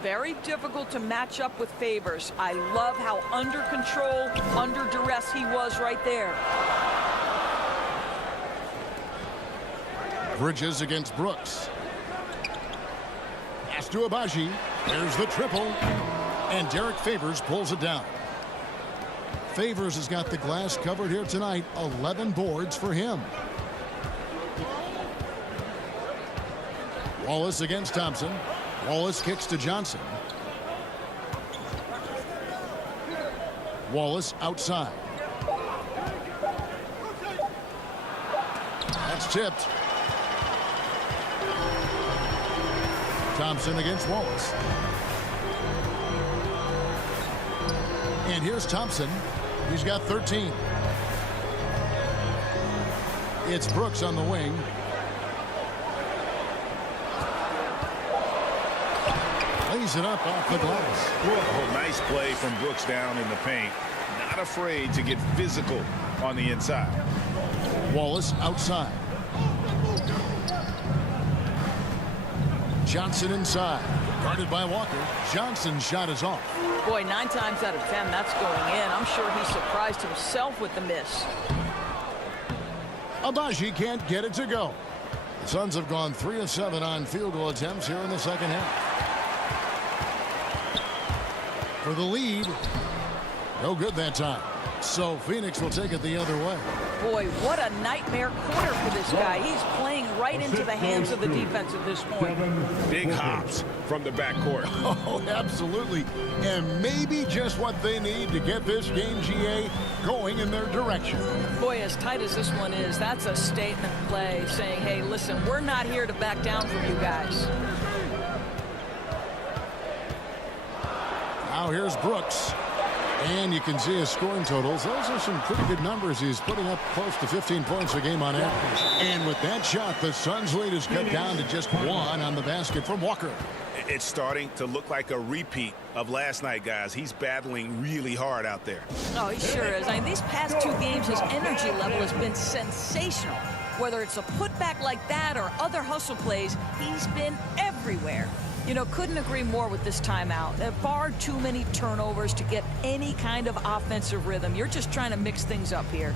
Very difficult to match up with Favors. I love how under control, under duress he was right there. Bridges against Brooks. Pass to Abaji. There's the triple. And Derek Favors pulls it down. Favors has got the glass covered here tonight. 11 boards for him. Wallace against Thompson. Wallace kicks to Johnson. Wallace outside. That's tipped. Thompson against Wallace. And here's Thompson. He's got 13. It's Brooks on the wing. Lays it up off the glass. Oh, nice play from Brooks down in the paint. Not afraid to get physical on the inside. Wallace outside. Johnson inside. Guarded by Walker. Johnson's shot is off. Boy, 9 times out of 10, that's going in. I'm sure he surprised himself with the miss. Abaji can't get it to go. The Suns have gone 3 of 7 on field goal attempts here in the second half. For the lead, no good that time. So Phoenix will take it the other way. Boy, what a nightmare quarter for this guy. He's playing right into the hands of the defense at this point. Big hops from the backcourt. Oh, absolutely. And maybe just what they need to get this game, GA, going in their direction. Boy, as tight as this one is, that's a statement play saying, hey, listen, we're not here to back down from you guys. Now here's Brooks. And you can see his scoring totals. Those are some pretty good numbers. He's putting up close to 15 points a game on average. And with that shot, the Suns' lead is cut down to just one on the basket from Walker. It's starting to look like a repeat of last night, guys. He's battling really hard out there. Oh, he sure is. I mean, these past 2 games, his energy level has been sensational. Whether it's a putback like that or other hustle plays, he's been everywhere. You know, couldn't agree more with this timeout. Far too many turnovers to get any kind of offensive rhythm. You're just trying to mix things up here.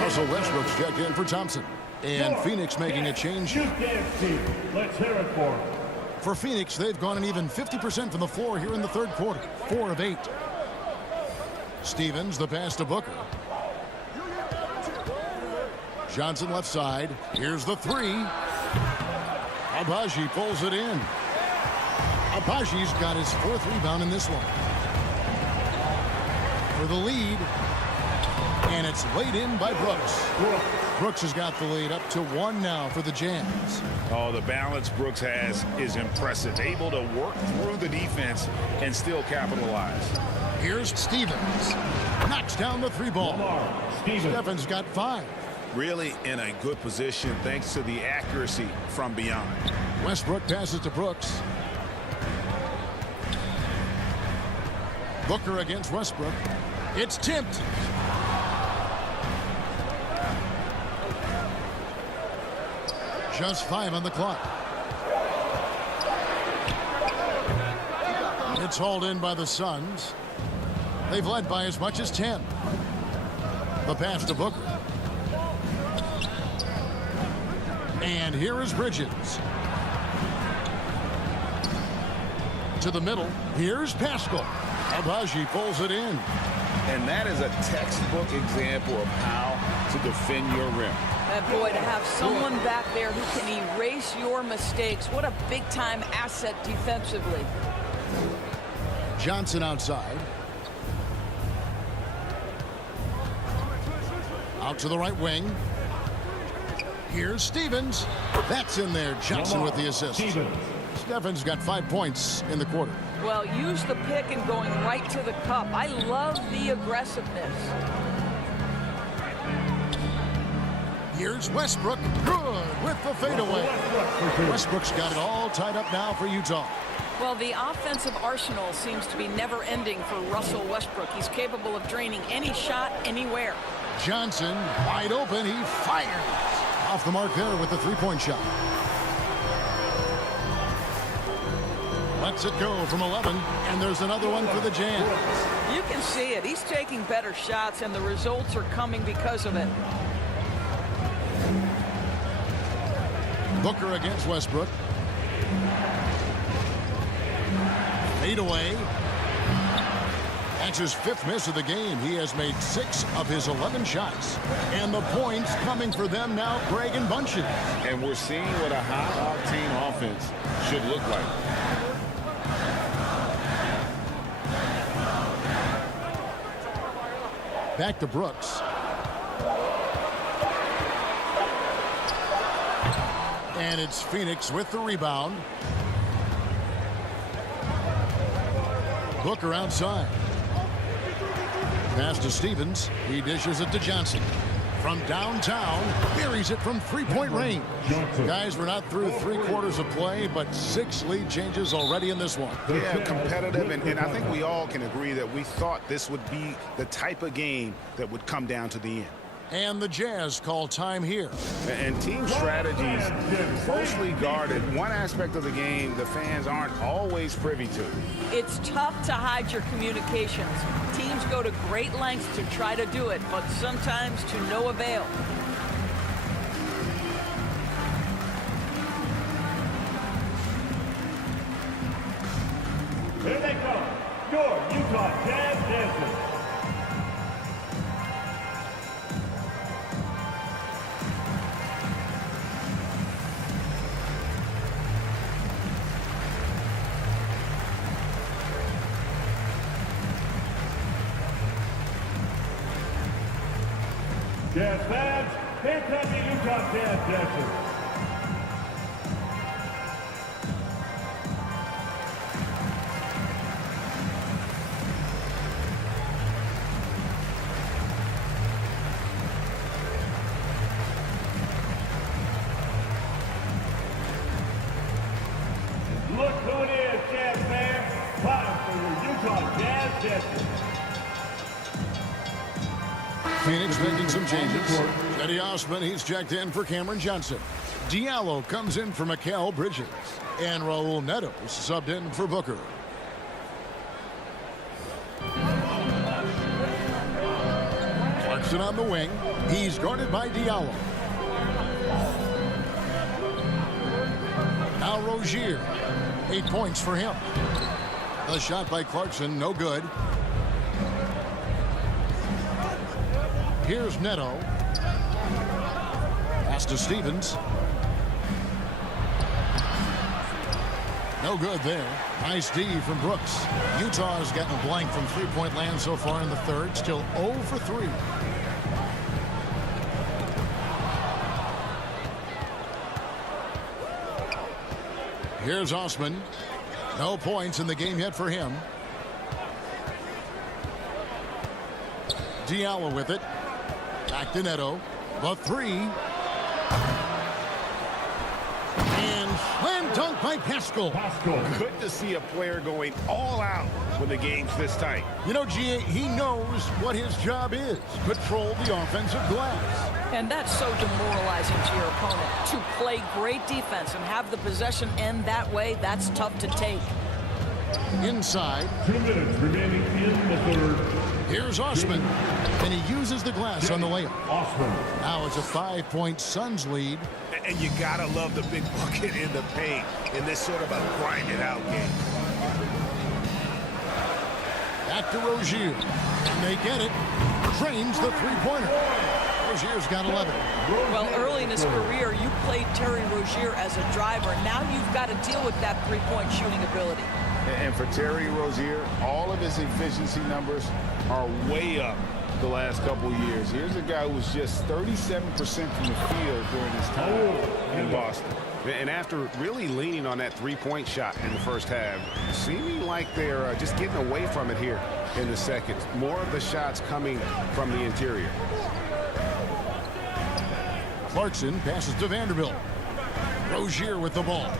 Russell Westbrook's checked in for Thompson. And Phoenix making a change. Let's hear it for him. For Phoenix, they've gone an even 50% from the floor here in the third quarter. 4 of 8. Stevens, the pass to Booker. Johnson left side. Here's the 3. Abaji pulls it in. Abaji's got his 4th rebound in this one. For the lead. And it's laid in by Brooks. Brooks has got the lead up to 1 now for the Jazz. Oh, the balance Brooks has is impressive. Able to work through the defense and still capitalize. Here's Stevens. Knocks down the 3 ball. Stevens got 5. Really in a good position thanks to the accuracy from beyond. Westbrook passes to Brooks. Booker against Westbrook. It's tipped. Just 5 on the clock. It's hauled in by the Suns. They've led by as much as 10. The pass to Booker. And here is Bridges. To the middle. Here's Pascal. Abaji pulls it in. And that is a textbook example of how to defend your rim. And boy, to have someone back there who can erase your mistakes, what a big-time asset defensively. Johnson outside. Out to the right wing. Here's Stevens. That's in there. Johnson with the assist. Stevens got 5 points in the quarter. Well, use the pick and going right to the cup. I love the aggressiveness. Here's Westbrook. Good with the fadeaway. Westbrook's got it all tied up now for Utah. Well, the offensive arsenal seems to be never-ending for Russell Westbrook. He's capable of draining any shot anywhere. Johnson wide open. He fires. Off the mark there with the 3-point shot. Lets it go from 11, and there's another one for the Jazz. You can see it. He's taking better shots, and the results are coming because of it. Booker against Westbrook. Fade away. That's his 5th miss of the game. He has made 6 of his 11 shots. And the points coming for them now, Greg and bunches. And we're seeing what a high-octane offense should look like. Back to Brooks. And it's Phoenix with the rebound. Booker outside. Pass to Stevens. He dishes it to Johnson. From downtown, buries it from three-point range. Guys, we're not through 3/4 of play, but 6 lead changes already in this one. Yeah, competitive, and I think we all can agree that we thought this would be the type of game that would come down to the end. And the Jazz call time here. And team strategies closely guarded. One aspect of the game the fans aren't always privy to. It's tough to hide your communications. Teams go to great lengths to try to do it, but sometimes to no avail. Here they come, your Utah Jazz dancers. Jazz fans, here come the Utah Jazz dancers. Look who it is, Jazz fans. Time for your Utah Jazz dancers. Phoenix making some changes. Eddie Osman, he's checked in for Cameron Johnson. Diallo comes in for Mikal Bridges. And Raul Neto subbed in for Booker. Clarkson on the wing. He's guarded by Diallo. Now Rozier. 8 points for him. The shot by Clarkson, no good. Here's Neto. Pass to Stevens. No good there. Nice D from Brooks. Utah has gotten a blank from three-point land so far in the third. Still 0 for 3. Here's Osman. No points in the game yet for him. Diallo with it. Back to Neto. The three. And slam dunk by Pascal. Good to see a player going all out when the game's this tight. You know, G.A., he knows what his job is. Control the offensive glass. And that's so demoralizing to your opponent. To play great defense and have the possession end that way, that's tough to take. Inside. 2 minutes remaining in the third. Here's Osman. And he uses the glass on the layup. Osman. Now it's a 5-point Suns lead. And you gotta love the big bucket in the paint in this sort of a grinded out game. Back to Rozier. And they get it. Drains the three-pointer. Rozier's got 11. Well, early in his career, you played Terry Rozier as a driver. Now you've got to deal with that three-point shooting ability. And for Terry Rozier, all of his efficiency numbers are way up the last couple of years. Here's a guy who was just 37% from the field during his time in Boston. And after really leaning on that three-point shot in the first half, seeming like they're just getting away from it here in the second. More of the shots coming from the interior. Clarkson passes to Vanderbilt. Rozier with the ball.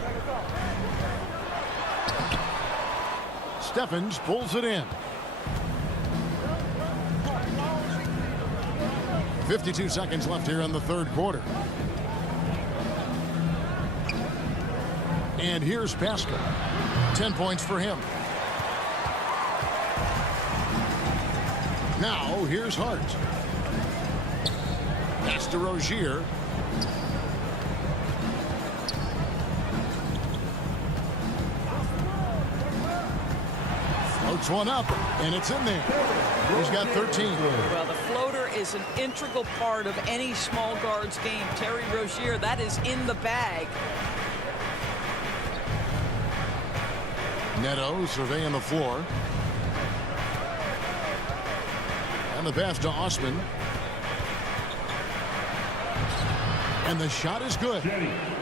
Stephens pulls it in. 52 seconds left here in the third quarter. And here's Pascal. 10 points for him. Now here's Hart. Pass to Rozier. Floats one up, and it's in there. He's got 13. Well, the floater is an integral part of any small guard's game. Terry Rozier, that is in the bag. Neto surveying the floor. And the pass to Osman. And the shot is good.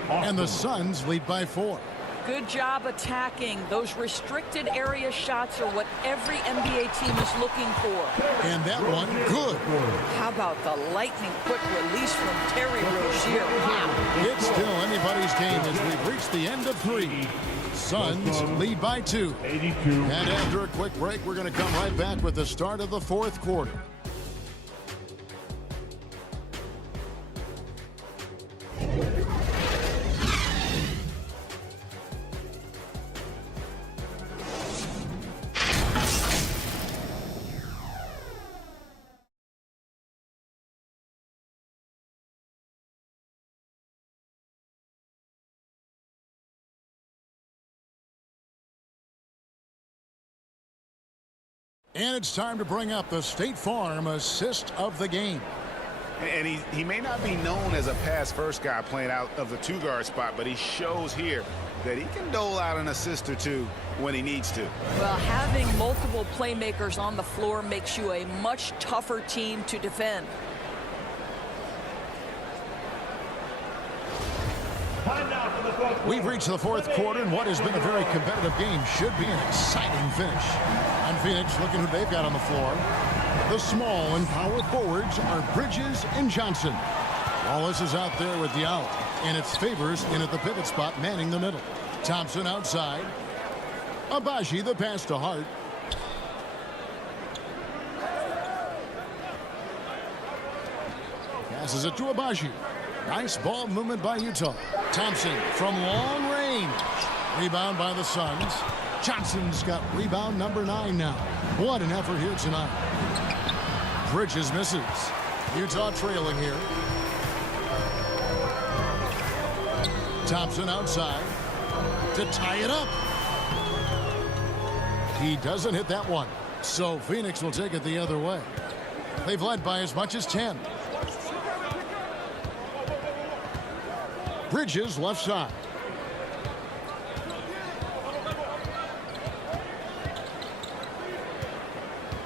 And the Suns lead by 4. Good job attacking. Those restricted area shots are what every NBA team is looking for. And that one, good. How about the lightning quick release from Terry Rozier? Wow. It's still anybody's game as we've reached the end of 3. Suns lead by 2. 82. And after a quick break, we're going to come right back with the start of the 4th quarter. And it's time to bring up the State Farm assist of the game. And he may not be known as a pass-first guy playing out of the 2-guard spot, but he shows here that he can dole out an assist or 2 when he needs to. Well, having multiple playmakers on the floor makes you a much tougher team to defend. We've reached the 4th quarter, and what has been a very competitive game should be an exciting finish. And Phoenix, looking who they've got on the floor. The small and power forwards are Bridges and Johnson. Wallace is out there with Diallo, and it's Favors in at the pivot spot, manning the middle. Thompson outside. Abaji, the pass to Hart. Passes it to Abaji. Nice ball movement by Utah. Thompson from long range. Rebound by the Suns. Johnson's got rebound number 9 now. What an effort here tonight. Bridges misses. Utah trailing here. Thompson outside to tie it up. He doesn't hit that one. So Phoenix will take it the other way. They've led by as much as 10. Bridges left side.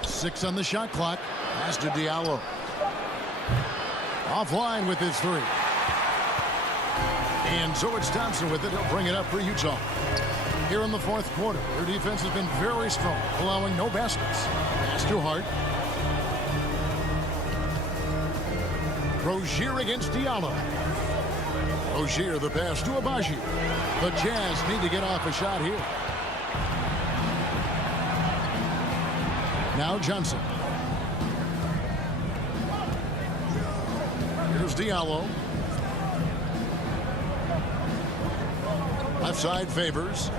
Six on the shot clock. Pass to Diallo. Offline with his 3. And so it's Thompson with it. He'll bring it up for Utah. Here in the 4th quarter, their defense has been very strong, allowing no baskets. Pass to Hart. Rozier against Diallo. Rozier the pass to Abaji. The Jazz need to get off a shot here. Now Johnson. Here's Diallo. Left side Favors.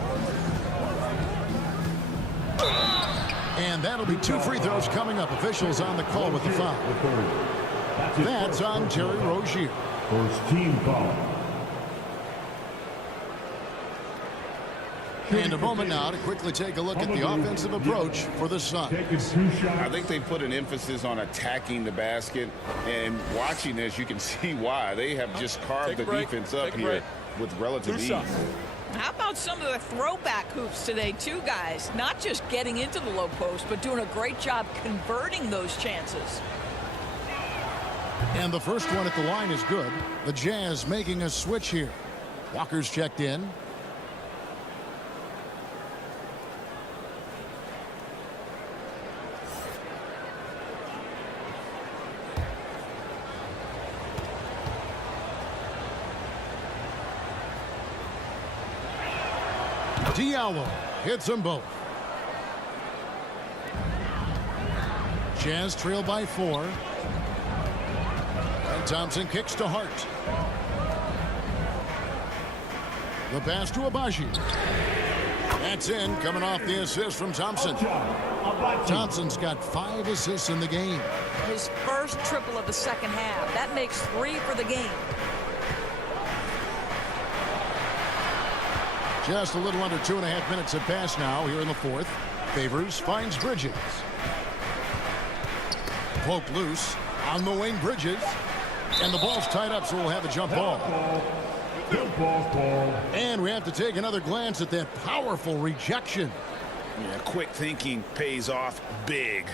And that'll be 2 free throws coming up. Officials on the call with the foul. That's on Terry Rozier. First team foul. And a moment now to quickly take a look at the offensive approach for the Suns. I think they put an emphasis on attacking the basket, and watching this, you can see why. They have just carved the defense up here with relative ease. How about some of the throwback hoops today, too, guys? Not just getting into the low post, but doing a great job converting those chances. And the first one at the line is good. The Jazz making a switch here. Walker's checked in. Diallo hits them both. Jazz trail by 4. And Thompson kicks to Hart. The pass to Abaji. That's in, coming off the assist from Thompson. Thompson's got 5 assists in the game. His first triple of the second half. That makes 3 for the game. Just a little under 2.5 minutes have passed now here in the 4th. Favors finds Bridges. Poked loose on the wing, Bridges. And the ball's tied up, so we'll have a jump ball. And we have to take another glance at that powerful rejection. Yeah, quick thinking pays off big.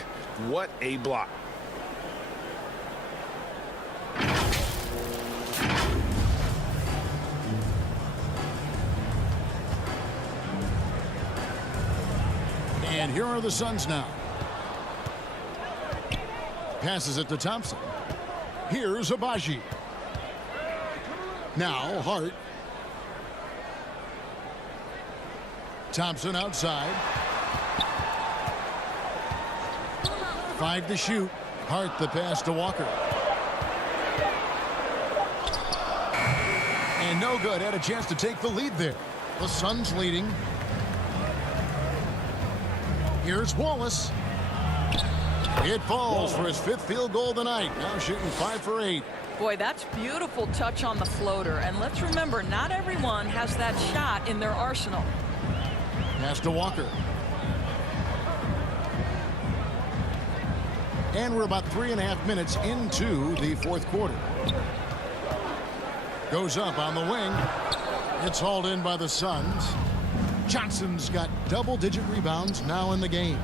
What a block. And here are the Suns now. Passes it to Thompson. Here's Abaji. Now Hart. Thompson outside. 5 to shoot. Hart the pass to Walker. And no good. Had a chance to take the lead there. The Suns leading. Here's Wallace. It falls for his 5th field goal tonight. Now shooting 5 for 8. Boy, that's beautiful touch on the floater. And let's remember, not everyone has that shot in their arsenal. Pass to Walker. And we're about 3.5 minutes into the 4th quarter. Goes up on the wing. It's hauled in by the Suns. Johnson's got double-digit rebounds now in the game.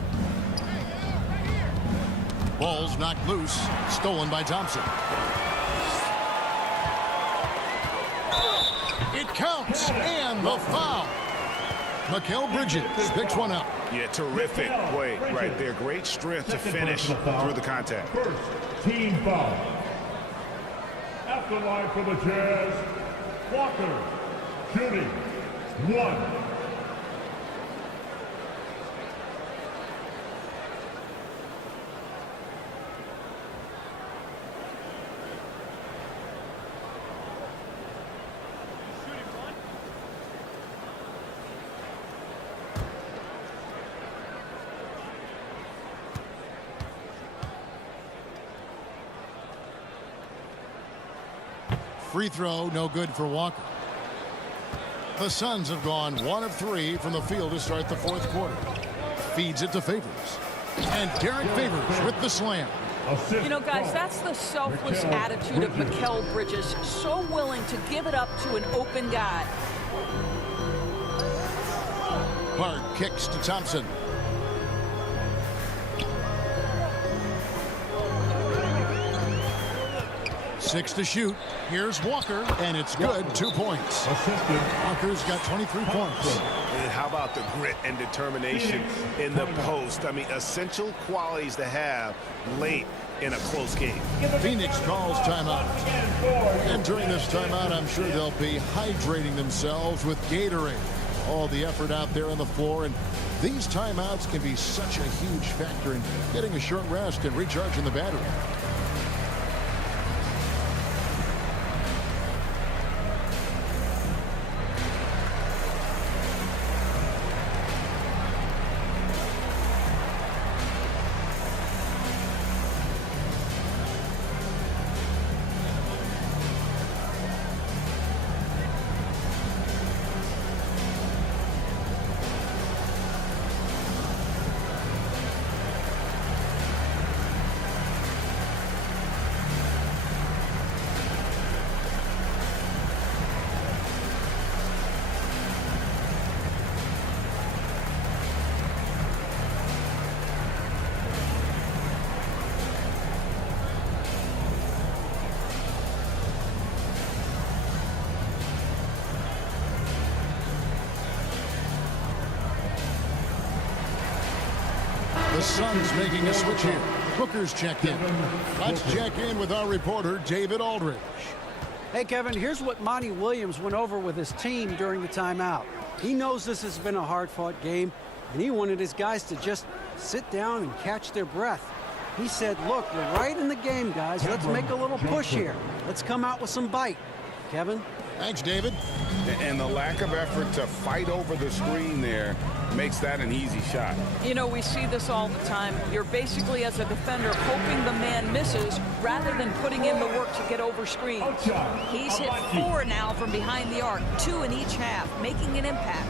Ball's knocked loose. Stolen by Thompson. It counts. And the foul. Mikal Bridges picks one up. Yeah, terrific play right there. Great strength to finish through the contact. First team foul. At the line for the Jazz, Walker, shooting 1. Free throw, no good for Walker. The Suns have gone 1 of 3 from the field to start the 4th quarter. Feeds it to Favors. And Derek Favors with the slam. You know, guys, that's the selfless attitude of Mikal Bridges. So willing to give it up to an open guy. Hart kicks to Thompson. Six to shoot. Here's Walker, and it's good. 2 points. Walker's got 23 points. And how about the grit and determination in the post? I mean, essential qualities to have late in a close game. Phoenix calls timeout. And during this timeout, I'm sure they'll be hydrating themselves with Gatorade. All the effort out there on the floor, and these timeouts can be such a huge factor in getting a short rest and recharging the battery. The Suns making a switch here. Booker's checked in. Let's check in with our reporter, David Aldridge. Hey, Kevin, here's what Monty Williams went over with his team during the timeout. He knows this has been a hard-fought game, and he wanted his guys to just sit down and catch their breath. He said, look, we're right in the game, guys. Let's make a little push here. Let's come out with some bite. Kevin? Thanks, David. And the lack of effort to fight over the screen there makes that an easy shot. You know, we see this all the time. You're basically, as a defender, hoping the man misses rather than putting in the work to get over screens. He's hit 4 now from behind the arc, 2 in each half, making an impact.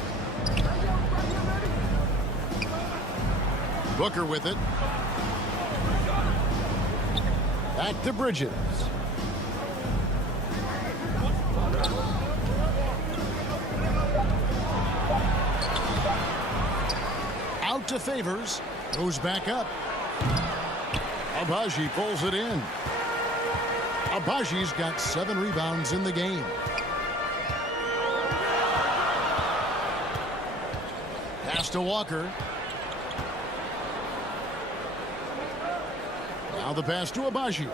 Booker with it. Back to Bridges. Out to Favors. Goes back up. Abaji pulls it in. Abaji's got 7 rebounds in the game. Pass to Walker. the pass to Abaji.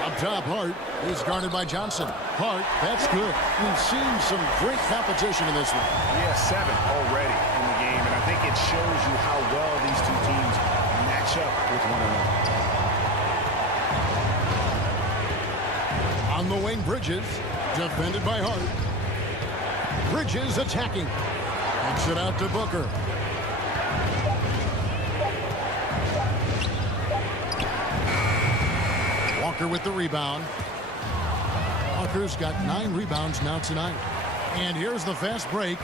Up top, Hart is guarded by Johnson. Hart, that's good. We've seen some great competition in this one. Yeah, 7 already in the game, and I think it shows you how well these two teams match up with one another. On the wing, Bridges, defended by Hart. Bridges attacking. Kicks it out to Booker. Walker with the rebound. Walker's got 9 rebounds now tonight. And here's the fast break.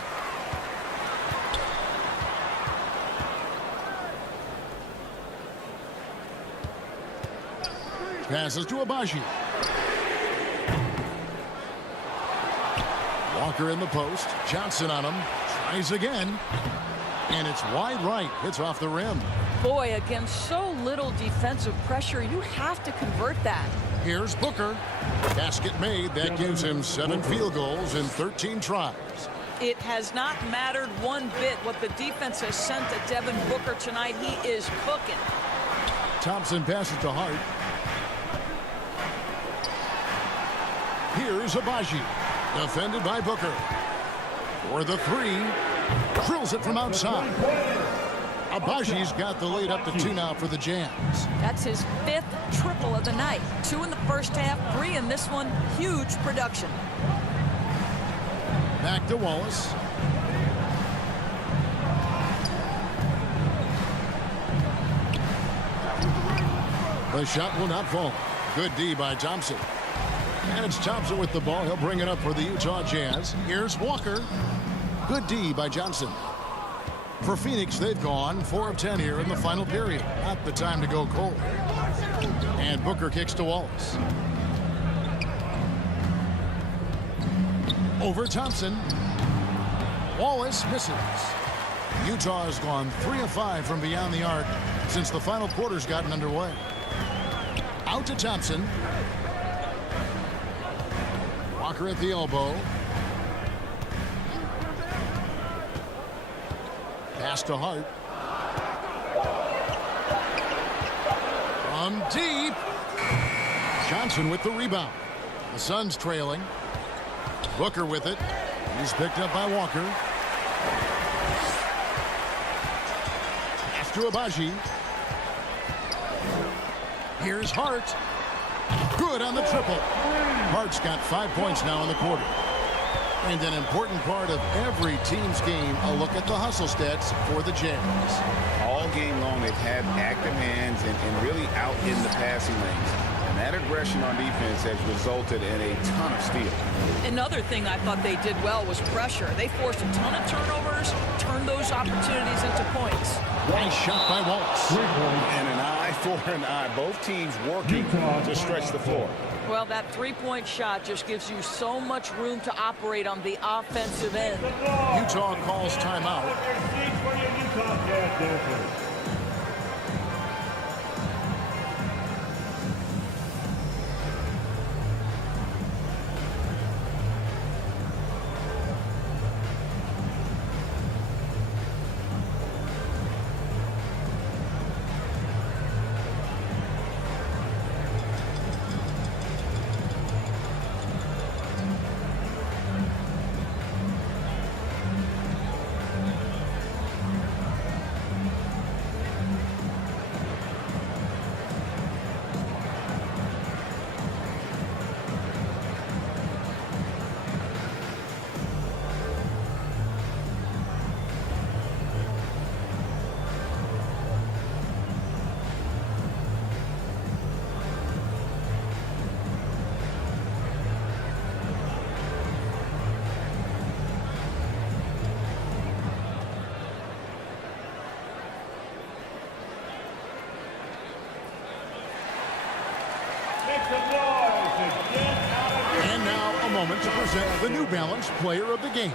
Passes to Abaji. Walker in the post. Johnson on him. Tries again. And it's wide right. Hits off the rim. Boy, against so little defensive pressure, you have to convert that. Here's Booker. Basket made. That gives him 7 field goals in 13 tries. It has not mattered one bit what the defense has sent to Devin Booker tonight. He is cooking. Thompson passes to Hart. Here's Abaji. Defended by Booker. For the 3. Drills it from outside. Abaji's got the lead up to 2 now for the Jams. That's his 5th triple of the night. 2 in the first half, 3 in this one. Huge production. Back to Wallace. The shot will not fall. Good D by Thompson. And it's Thompson with the ball. He'll bring it up for the Utah Jazz. Here's Walker. Good D by Johnson. For Phoenix, they've gone 4 of 10 here in the final period. Not the time to go cold. And Booker kicks to Wallace. Over Thompson. Wallace misses. Utah has gone 3 of 5 from beyond the arc since the final quarter's gotten underway. Out to Thompson. Walker at the elbow. Pass to Hart. From deep. Johnson with the rebound. The Suns trailing. Booker with it. He's picked up by Walker. Pass to Abaji. Here's Hart. Good on the triple. Hart's got 5 points now in the quarter. And an important part of every team's game, a look at the hustle stats for the Jazz. All game long, they've had active hands and really out in the passing lanes. And that aggression on defense has resulted in a ton of steals. Another thing I thought they did well was pressure. They forced a ton of turnovers, turned those opportunities into points. Nice shot by Wallace. And an eye for an eye. Both teams working to stretch the floor. Well, that 3-point shot just gives you so much room to operate on the offensive end. Utah calls timeout. And now a moment to present the New Balance Player of the Game.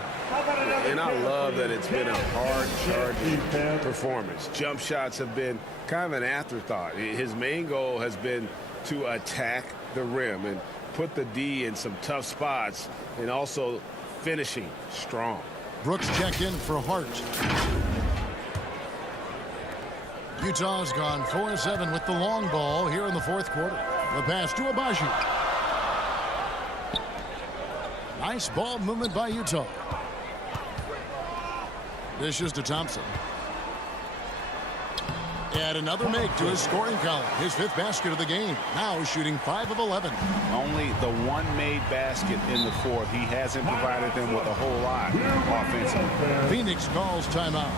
And I love that it's been a hard-charging performance. Jump shots have been kind of an afterthought. His main goal has been to attack the rim and put the D in some tough spots and also finishing strong. Brooks checked in for Hart. Utah's gone 4-7 with the long ball here in the fourth quarter. The pass to Abaji. Nice ball movement by Utah. Dishes to Thompson. And another make to his scoring column. His 5th basket of the game. Now shooting 5 of 11. Only the one made basket in the 4th. He hasn't provided them with a whole lot offensively. Phoenix calls timeout.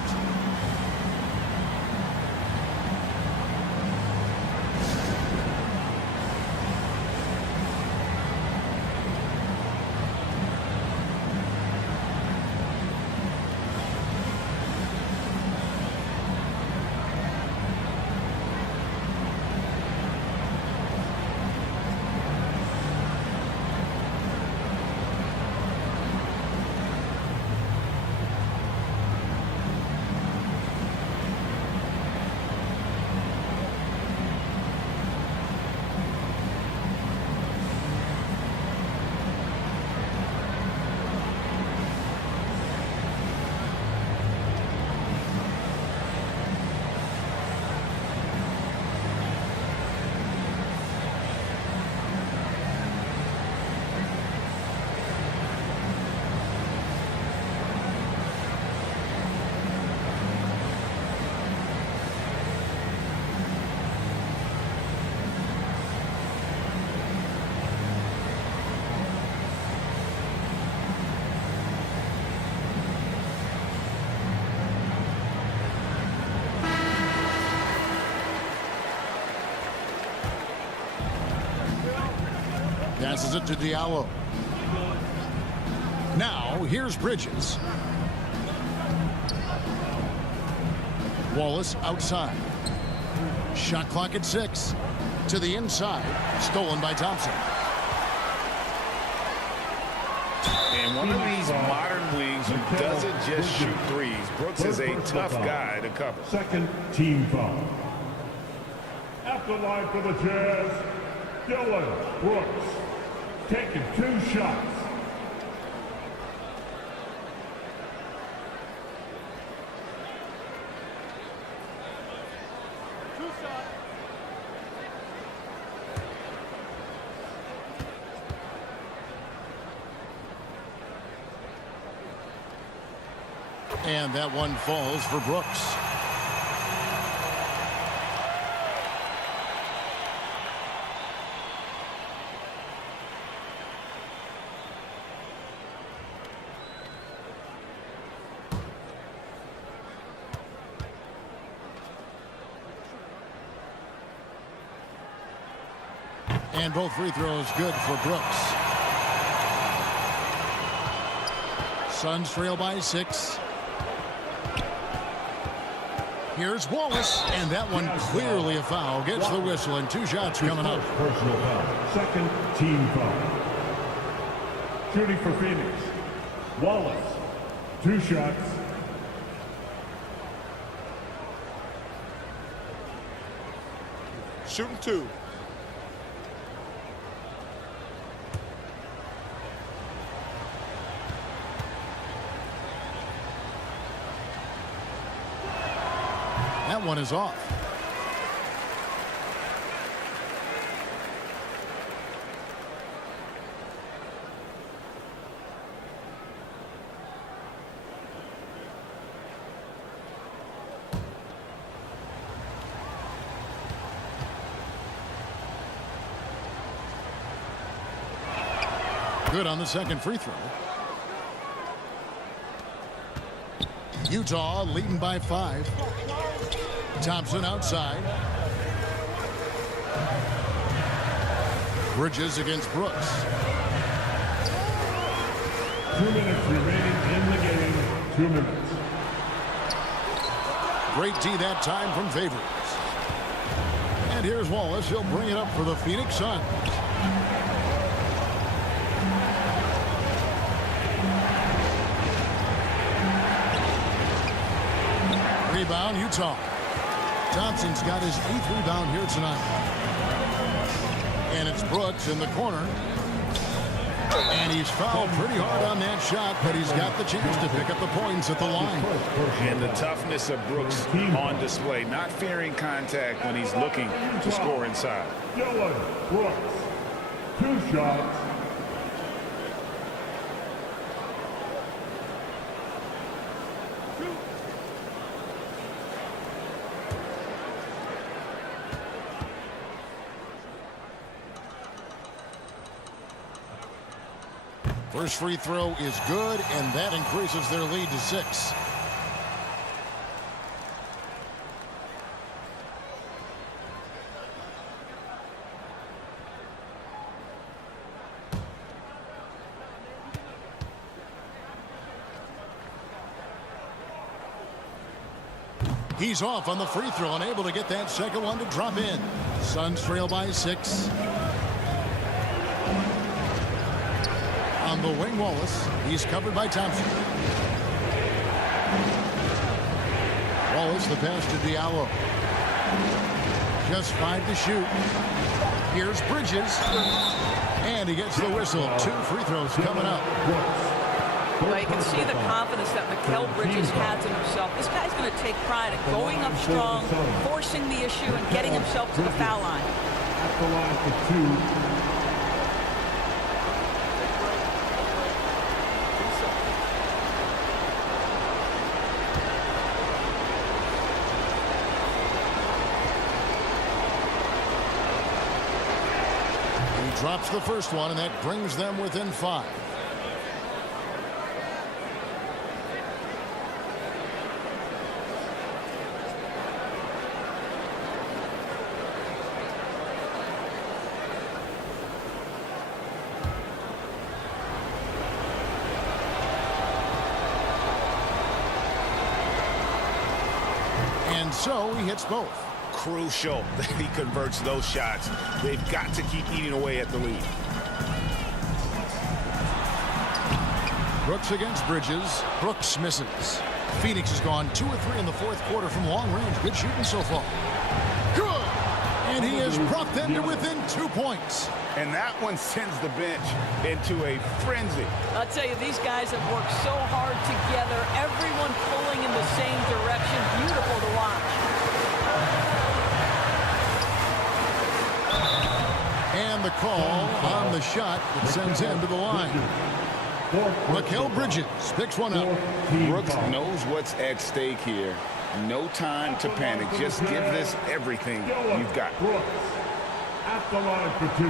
Passes it to Diallo. Now, here's Bridges. Wallace outside. Shot clock at 6. To the inside. Stolen by Thompson. And one of these modern leagues who doesn't just shoot threes. Brooks is a tough guy to cover. Second team foul. At the line for the Jazz, Dillon Brooks. Taking 2 shots. And that one falls for Brooks. And both free throws good for Brooks. Suns trail by 6. Here's Wallace, and that one clearly a foul. Gets the whistle, and 2 shots coming up. Personal foul. Second team foul. Shooting for Phoenix. Wallace. 2 shots. Shooting 2. That one is off. Good on the second free throw. Utah leading by 5. Thompson outside. Bridges against Brooks. 2 minutes remaining in the game. 2 minutes. Great D that time from Favors. And here's Wallace. He'll bring it up for the Phoenix Suns. Rebound, Utah. Thompson's got his 8th rebound here tonight. And it's Brooks in the corner. And he's fouled pretty hard on that shot, but he's got the chance to pick up the points at the line. And the toughness of Brooks on display, not fearing contact when he's looking to score inside. Dylan Brooks, 2 shots. First free throw is good, and that increases their lead to 6. He's off on the free throw, unable to get that second one to drop in. Suns trail by 6. On the wing, Wallace. He's covered by Thompson. Wallace, the pass to Diallo. Just 5 to shoot. Here's Bridges. And he gets the whistle. 2 free throws coming up. Well, you can see the confidence that Mikal Bridges has in himself. This guy's going to take pride in going up strong, forcing the issue, and getting himself to the foul line. At the line for 2. Drops the first one, and that brings them within 5. And so he hits both. Crucial that he converts those shots. They've got to keep eating away at the lead. Brooks against Bridges. Brooks misses. Phoenix has gone 2 or 3 in the 4th quarter from long range. Good shooting so far. Good! And he has brought them to within 2 points. And that one sends the bench into a frenzy. I'll tell you, these guys have worked so hard together. Everyone pulling in the same direction. Beautiful to watch. And the call on the shot that sends him to the line. Mikal Bridges picks one up. Brooks knows what's at stake here. No time to panic. Just give this everything you've got. Brooks at the line for 2.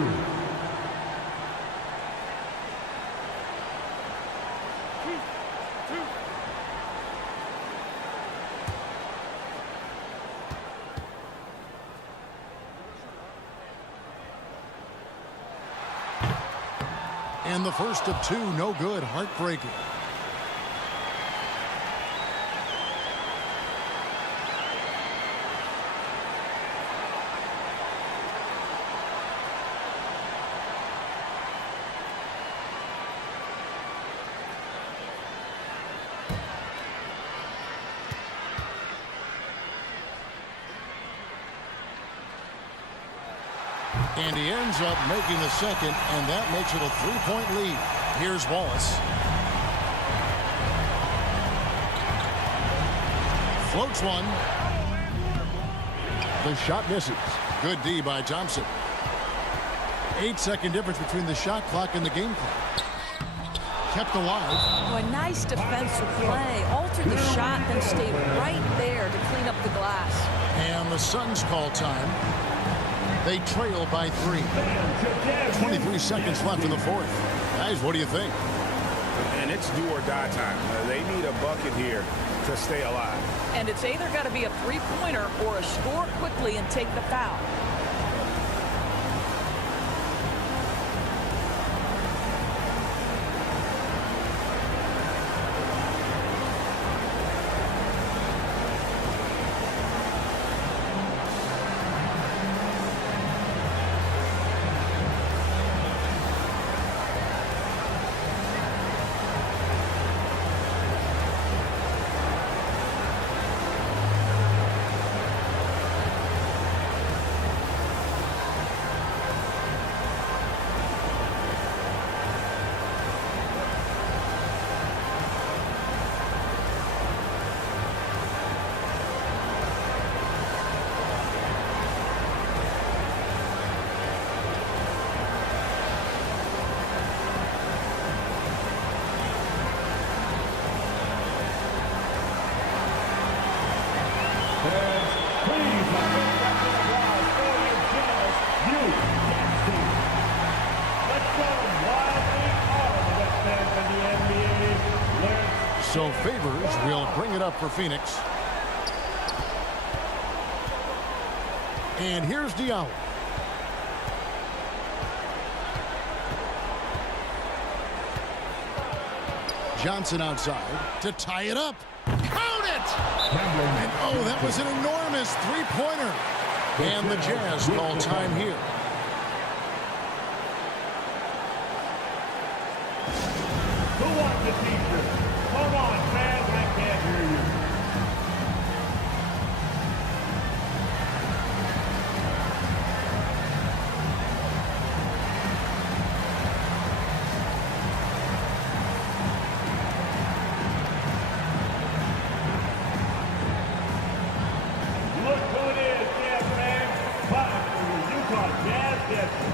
And the first of 2, no good, heartbreaking. And he ends up making the second, and that makes it a 3-point lead. Here's Wallace. Floats one. The shot misses. Good D by Thompson. 8-second difference between the shot clock and the game clock. Kept alive. Oh, a nice defensive play. Altered the shot, then stayed right there to clean up the glass. And the Suns call time. They trail by 3. 23 seconds left in the 4th. Guys, what do you think? And it's do or die time. They need a bucket here to stay alive. And it's either got to be a 3-pointer or a score quickly and take the foul. So Favors will bring it up for Phoenix. And here's Diallo. Johnson outside to tie it up. Count it! And oh, that was an enormous three-pointer. And the Jazz call time here. Who wants a t-shirt? Come on, fans, I can't hear you. Look who it is, Jazz fans. Time for your Utah Jazz Desert.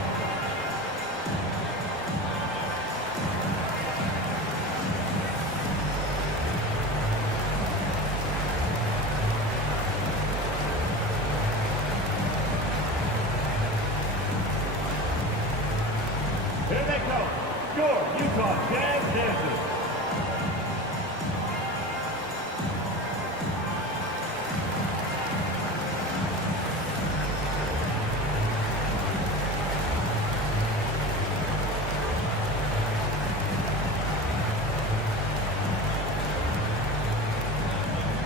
Here they go. Your Utah Jazz Dancers.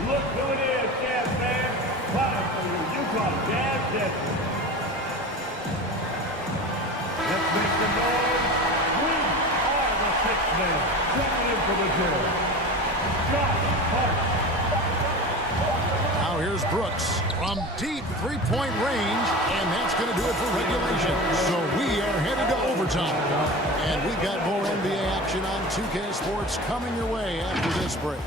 Look who it is, Jazz fans. Time for your Utah Jazz Dancers. Let's make some noise. We are the sixth man. Checking in for the Jazz. Josh Hart. Now here's Brooks from deep three-point range, and that's going to do it for regulation. So we are headed to overtime. And we got more NBA action on 2K Sports coming your way after this break.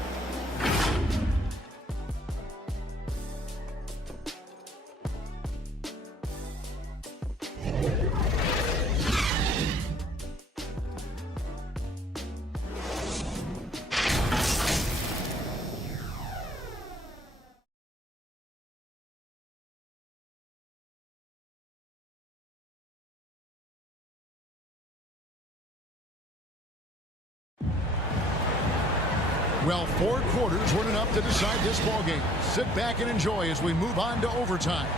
Well, 4 quarters weren't enough to decide this ballgame. Sit back and enjoy as we move on to overtime.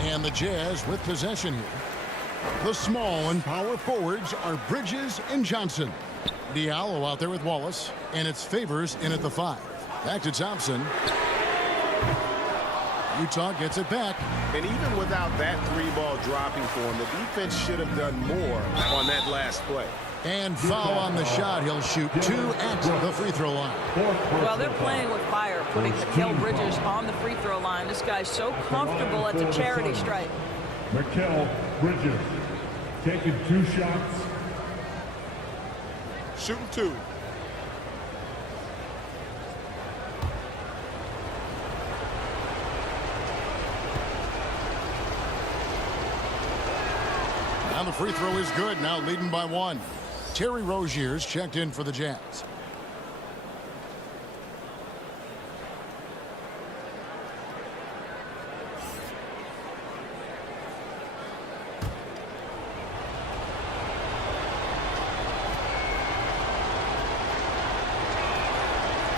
And the Jazz with possession here. The small and power forwards are Bridges and Johnson. Diallo out there with Wallace, and it's Favors in at the 5. Back to Thompson. Utah gets it back. And even without that 3-ball dropping for him, the defense should have done more on that last play. And foul on the shot. He'll shoot 2 at the free throw line. Well, they're playing with fire, putting Mikal Bridges on the free throw line. This guy's so comfortable at the charity stripe. Mikal Bridges taking 2 shots. Shooting 2. Now the free throw is good. Now leading by 1. Terry Rozier's checked in for the Jazz.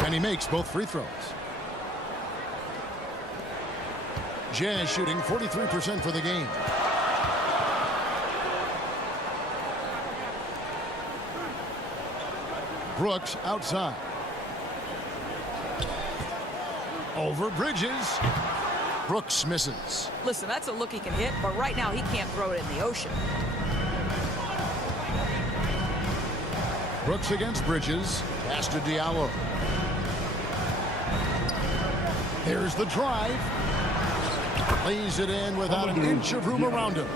And he makes both free throws. Jazz shooting 43% for the game. Brooks outside. Over Bridges. Brooks misses. Listen, that's a look he can hit, but right now he can't throw it in the ocean. Brooks against Bridges. Pass to Diallo. There's the drive. Lays it in without an inch of room around him.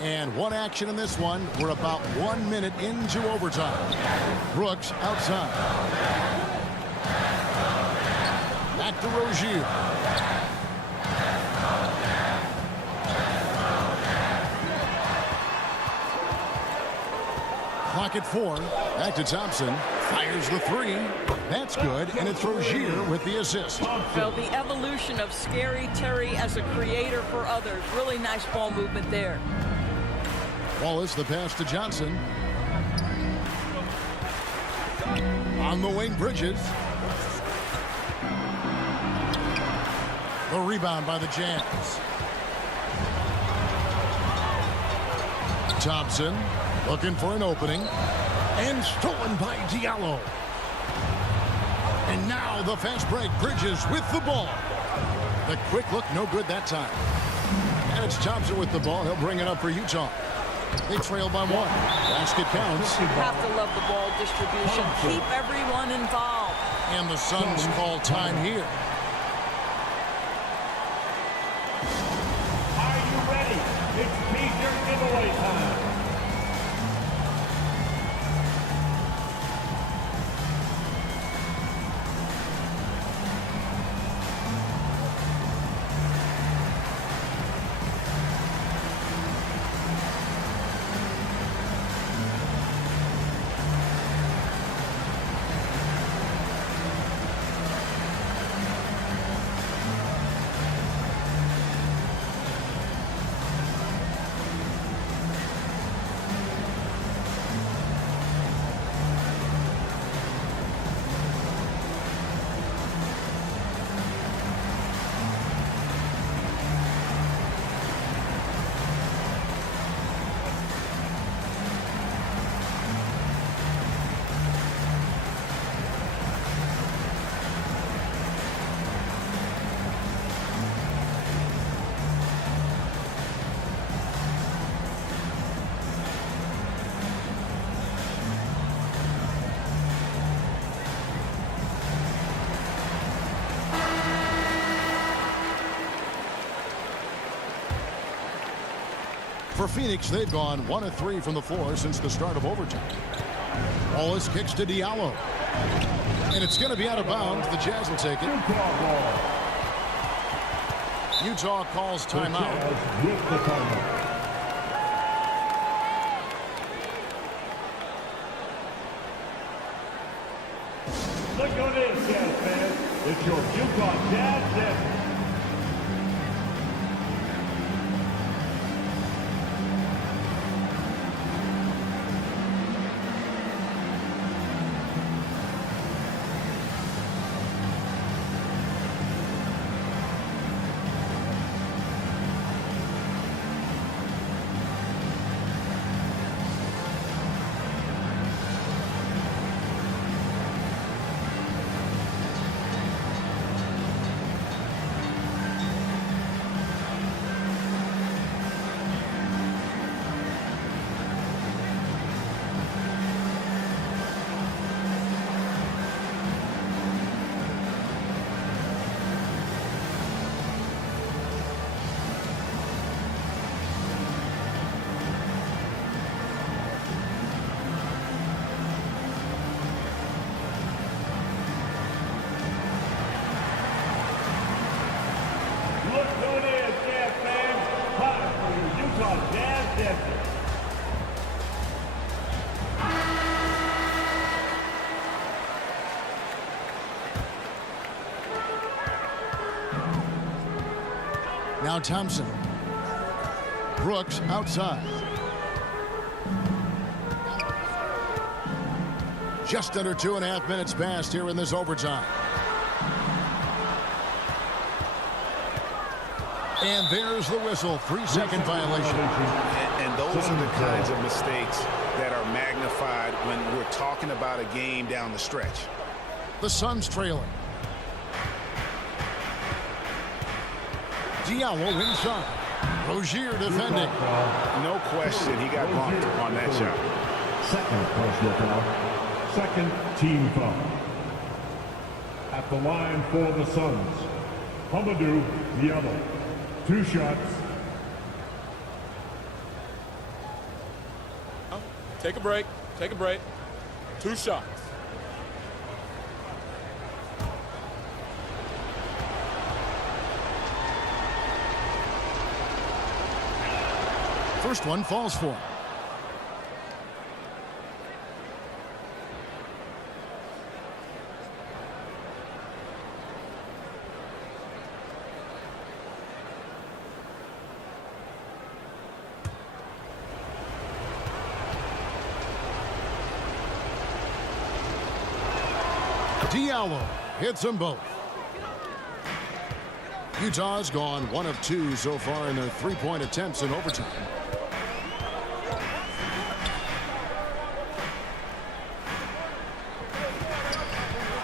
And one action in this one. We're about 1 minute into overtime. Brooks outside. Back to Rozier. Clock at 4. Back to Thompson. Fires the 3. That's good, and it's Rozier with the assist. Well, the evolution of Scary Terry as a creator for others. Really nice ball movement there. Wallace, the pass to Johnson. On the wing, Bridges. The rebound by the Jazz. Thompson looking for an opening. And stolen by Diallo. And now the fast break. Bridges with the ball. The quick look, no good that time. And it's Thompson with the ball. He'll bring it up for Utah. They trail by 1. Basket counts. You have to love the ball distribution. Keep everyone involved. And the Suns call time here. Are you ready? It's T-shirt giveaway time. For Phoenix, they've gone 1 of 3 from the floor since the start of overtime. Wallace kicks to Diallo. And it's going to be out of bounds. The Jazz will take it. Utah calls timeout. Look on this, Jazz fans. It's your Utah Jazz Desert. Now Thompson. Brooks outside. Just under 2.5 minutes passed here in this overtime. And there's the whistle. 3-second violation. And those are the kinds of mistakes that are magnified when we're talking about a game down the stretch. The Suns trailing. Diallo inside. Rozier defending. No question, he got bumped on that shot. Second personal foul. Second team foul. At the line for the Suns, Hamidou Diallo. 2 shots. Take a break. Take a break. 2 shots. First one falls for him. Diallo hits them both. Utah's gone 1 of 2 so far in their three-point attempts in overtime.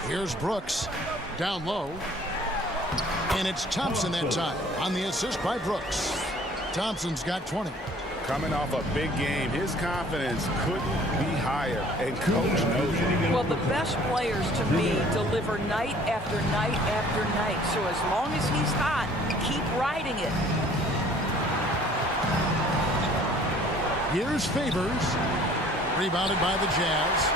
Here's Brooks. Down low. And it's Thompson that time on the assist by Brooks. Thompson's got 20. Coming off a big game, his confidence couldn't be higher, and coach knows it. Well, the best players to me deliver night after night after night. So as long as he's hot, keep riding it. Here's Favors. Rebounded by the Jazz.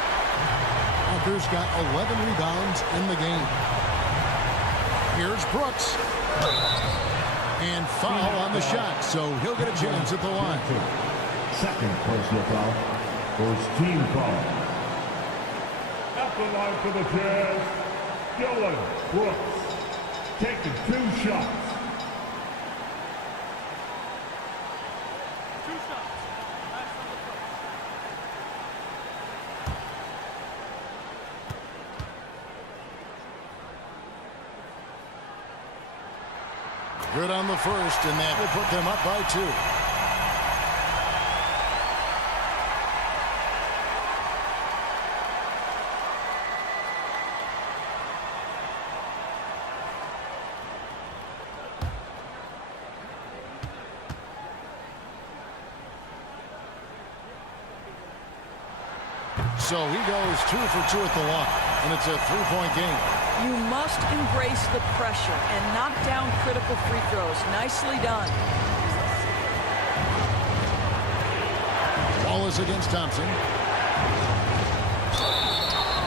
Walker's got 11 rebounds in the game. Here's Brooks. And foul on the shot, so he'll get a chance at the line. Second personal foul. First team foul. At the line for the Jazz, Dylan Brooks. Taking 2 shots. Good on the first, and that will put them up by 2. So he goes 2 for 2 at the line, and it's a 3-point game. You must embrace the pressure and knock down critical free throws. Nicely done. Wallace against Thompson.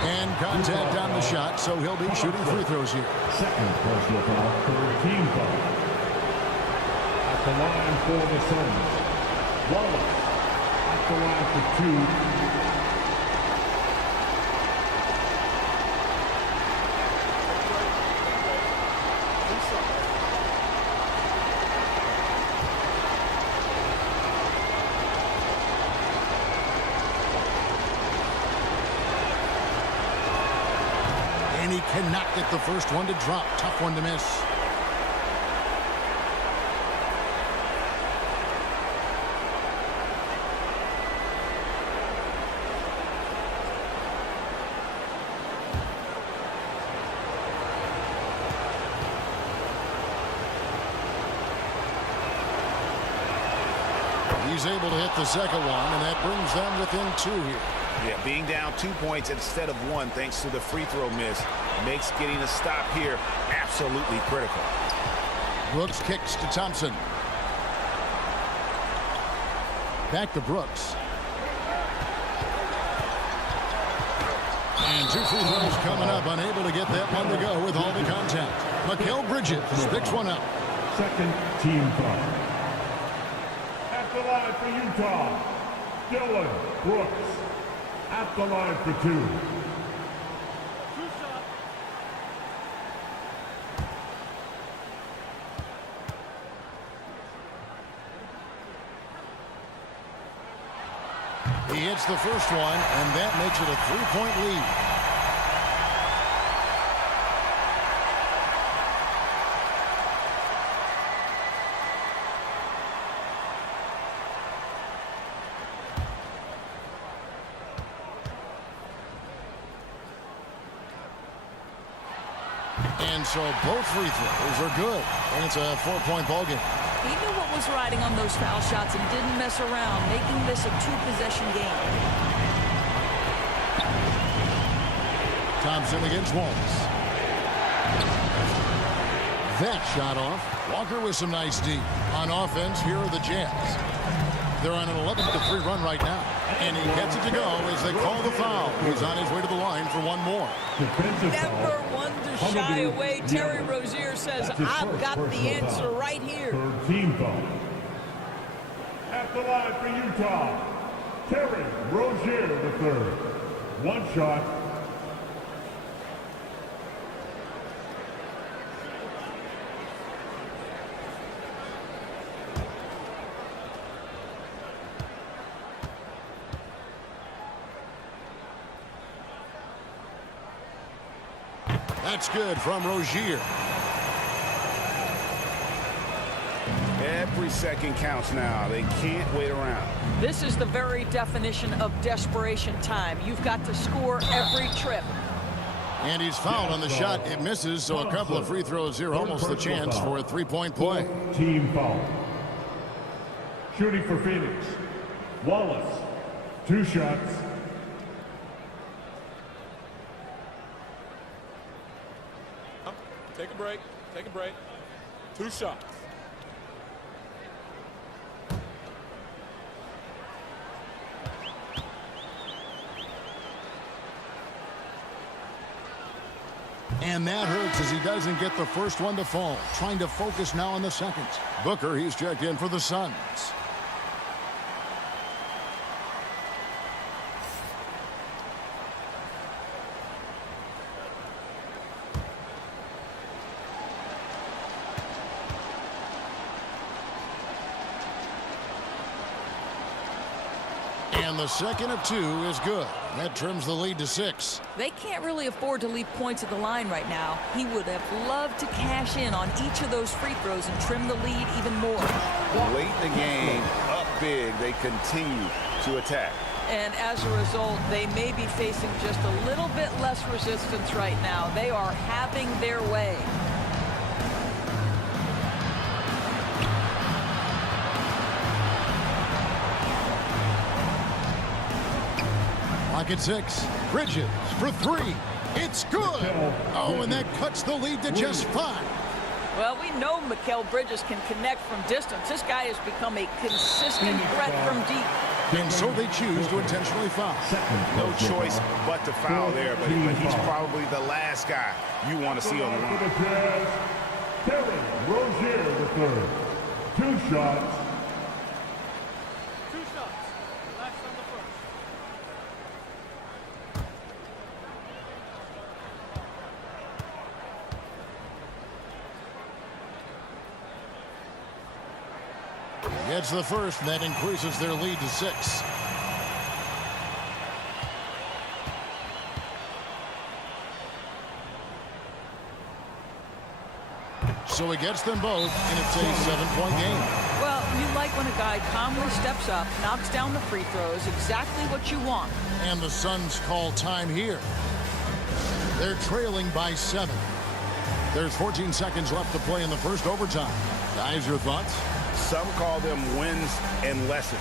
And contact on the shot, so he'll be shooting free throws here. Second personal foul, third team foul. At the line for the Suns, Wallace. At the line for 2. And he cannot get the first one to drop. Tough one to miss. He's able to hit the second one, and that brings them within 2 here. Yeah, being down 2 points instead of 1 thanks to the free throw miss makes getting a stop here absolutely critical. Brooks kicks to Thompson. Back to Brooks. And 2 free throws coming up, unable to get that one to go with all the contact. Mikal Bridges picks one up. Second team foul. At the line for Utah, Dylan Brooks. At the line for 2. He hits the first one, and that makes it a 3-point lead. And so both free throws are good, and it's a 4-point ball game. He knew what was riding on those foul shots and didn't mess around, making this a 2-possession game. Thompson against Wallace. That shot off. Walker with some nice D. On offense, here are the Jazz. They're on an 11-3 run right now. And he gets it to go as they call the foul. He's on his way to the line for one more. Never one to shy away. Terry Rozier says, I've got the answer right here. Third team foul. At the line for Utah, Terry Rozier III. 1 shot. That's good from Rozier. Every second counts now. They can't wait around. This is the very definition of desperation time. You've got to score every trip. And he's fouled on the shot. It misses, so a couple of free throws here. Almost the chance for a three-point play. Team foul. Shooting for Phoenix. Wallace. 2 shots. Take a break. Take a break. 2 shots. And that hurts as he doesn't get the first one to fall. Trying to focus now on the second. Booker, he's checked in for the Suns. And the second of 2 is good. That trims the lead to 6. They can't really afford to leave points at the line right now. He would have loved to cash in on each of those free throws and trim the lead even more. Late in the game, up big, they continue to attack. And as a result, they may be facing just a little bit less resistance right now. They are having their way. Clock at 6. Bridges for 3. It's good. Oh, and that cuts the lead to just 5. Well, we know Mikal Bridges can connect from distance. This guy has become a consistent threat from deep. And so they choose to intentionally foul. No choice but to foul there, but he's probably the last guy you want to see on the line. Rozier the third. 2 shots. 2 shots. Relax on the first. Gets the first, and that increases their lead to 6. So he gets them both, and it's a 7-point game. Well, you like when a guy calmly steps up, knocks down the free throws, exactly what you want. And the Suns call time here. They're trailing by 7. There's 14 seconds left to play in the first overtime. Guys, your thoughts? Some call them wins and lessons.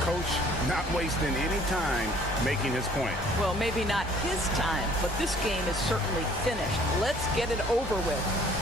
Coach not wasting any time making his point. Well, maybe not his time, but this game is certainly finished. Let's get it over with.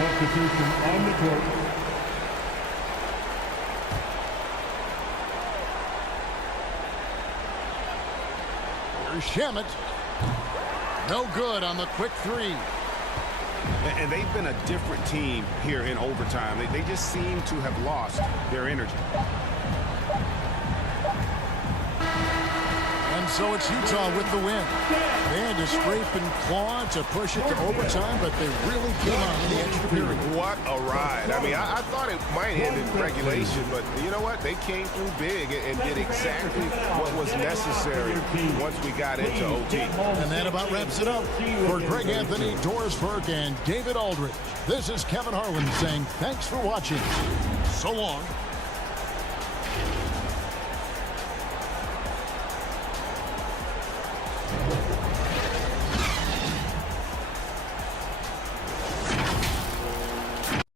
Substitution on the court. Here's Shamet. No good on the quick 3. And they've been a different team here in overtime. They just seem to have lost their energy. And so it's Utah with the win. They had to scrape and claw to push it to overtime, but they really came on in the extra period. What a ride. I mean, I thought it might end in regulation, but you know what? They came through big and did exactly what was necessary once we got into OT. And that about wraps it up. For Greg Anthony, Doris Burke, and David Aldridge, this is Kevin Harlan saying thanks for watching. So long.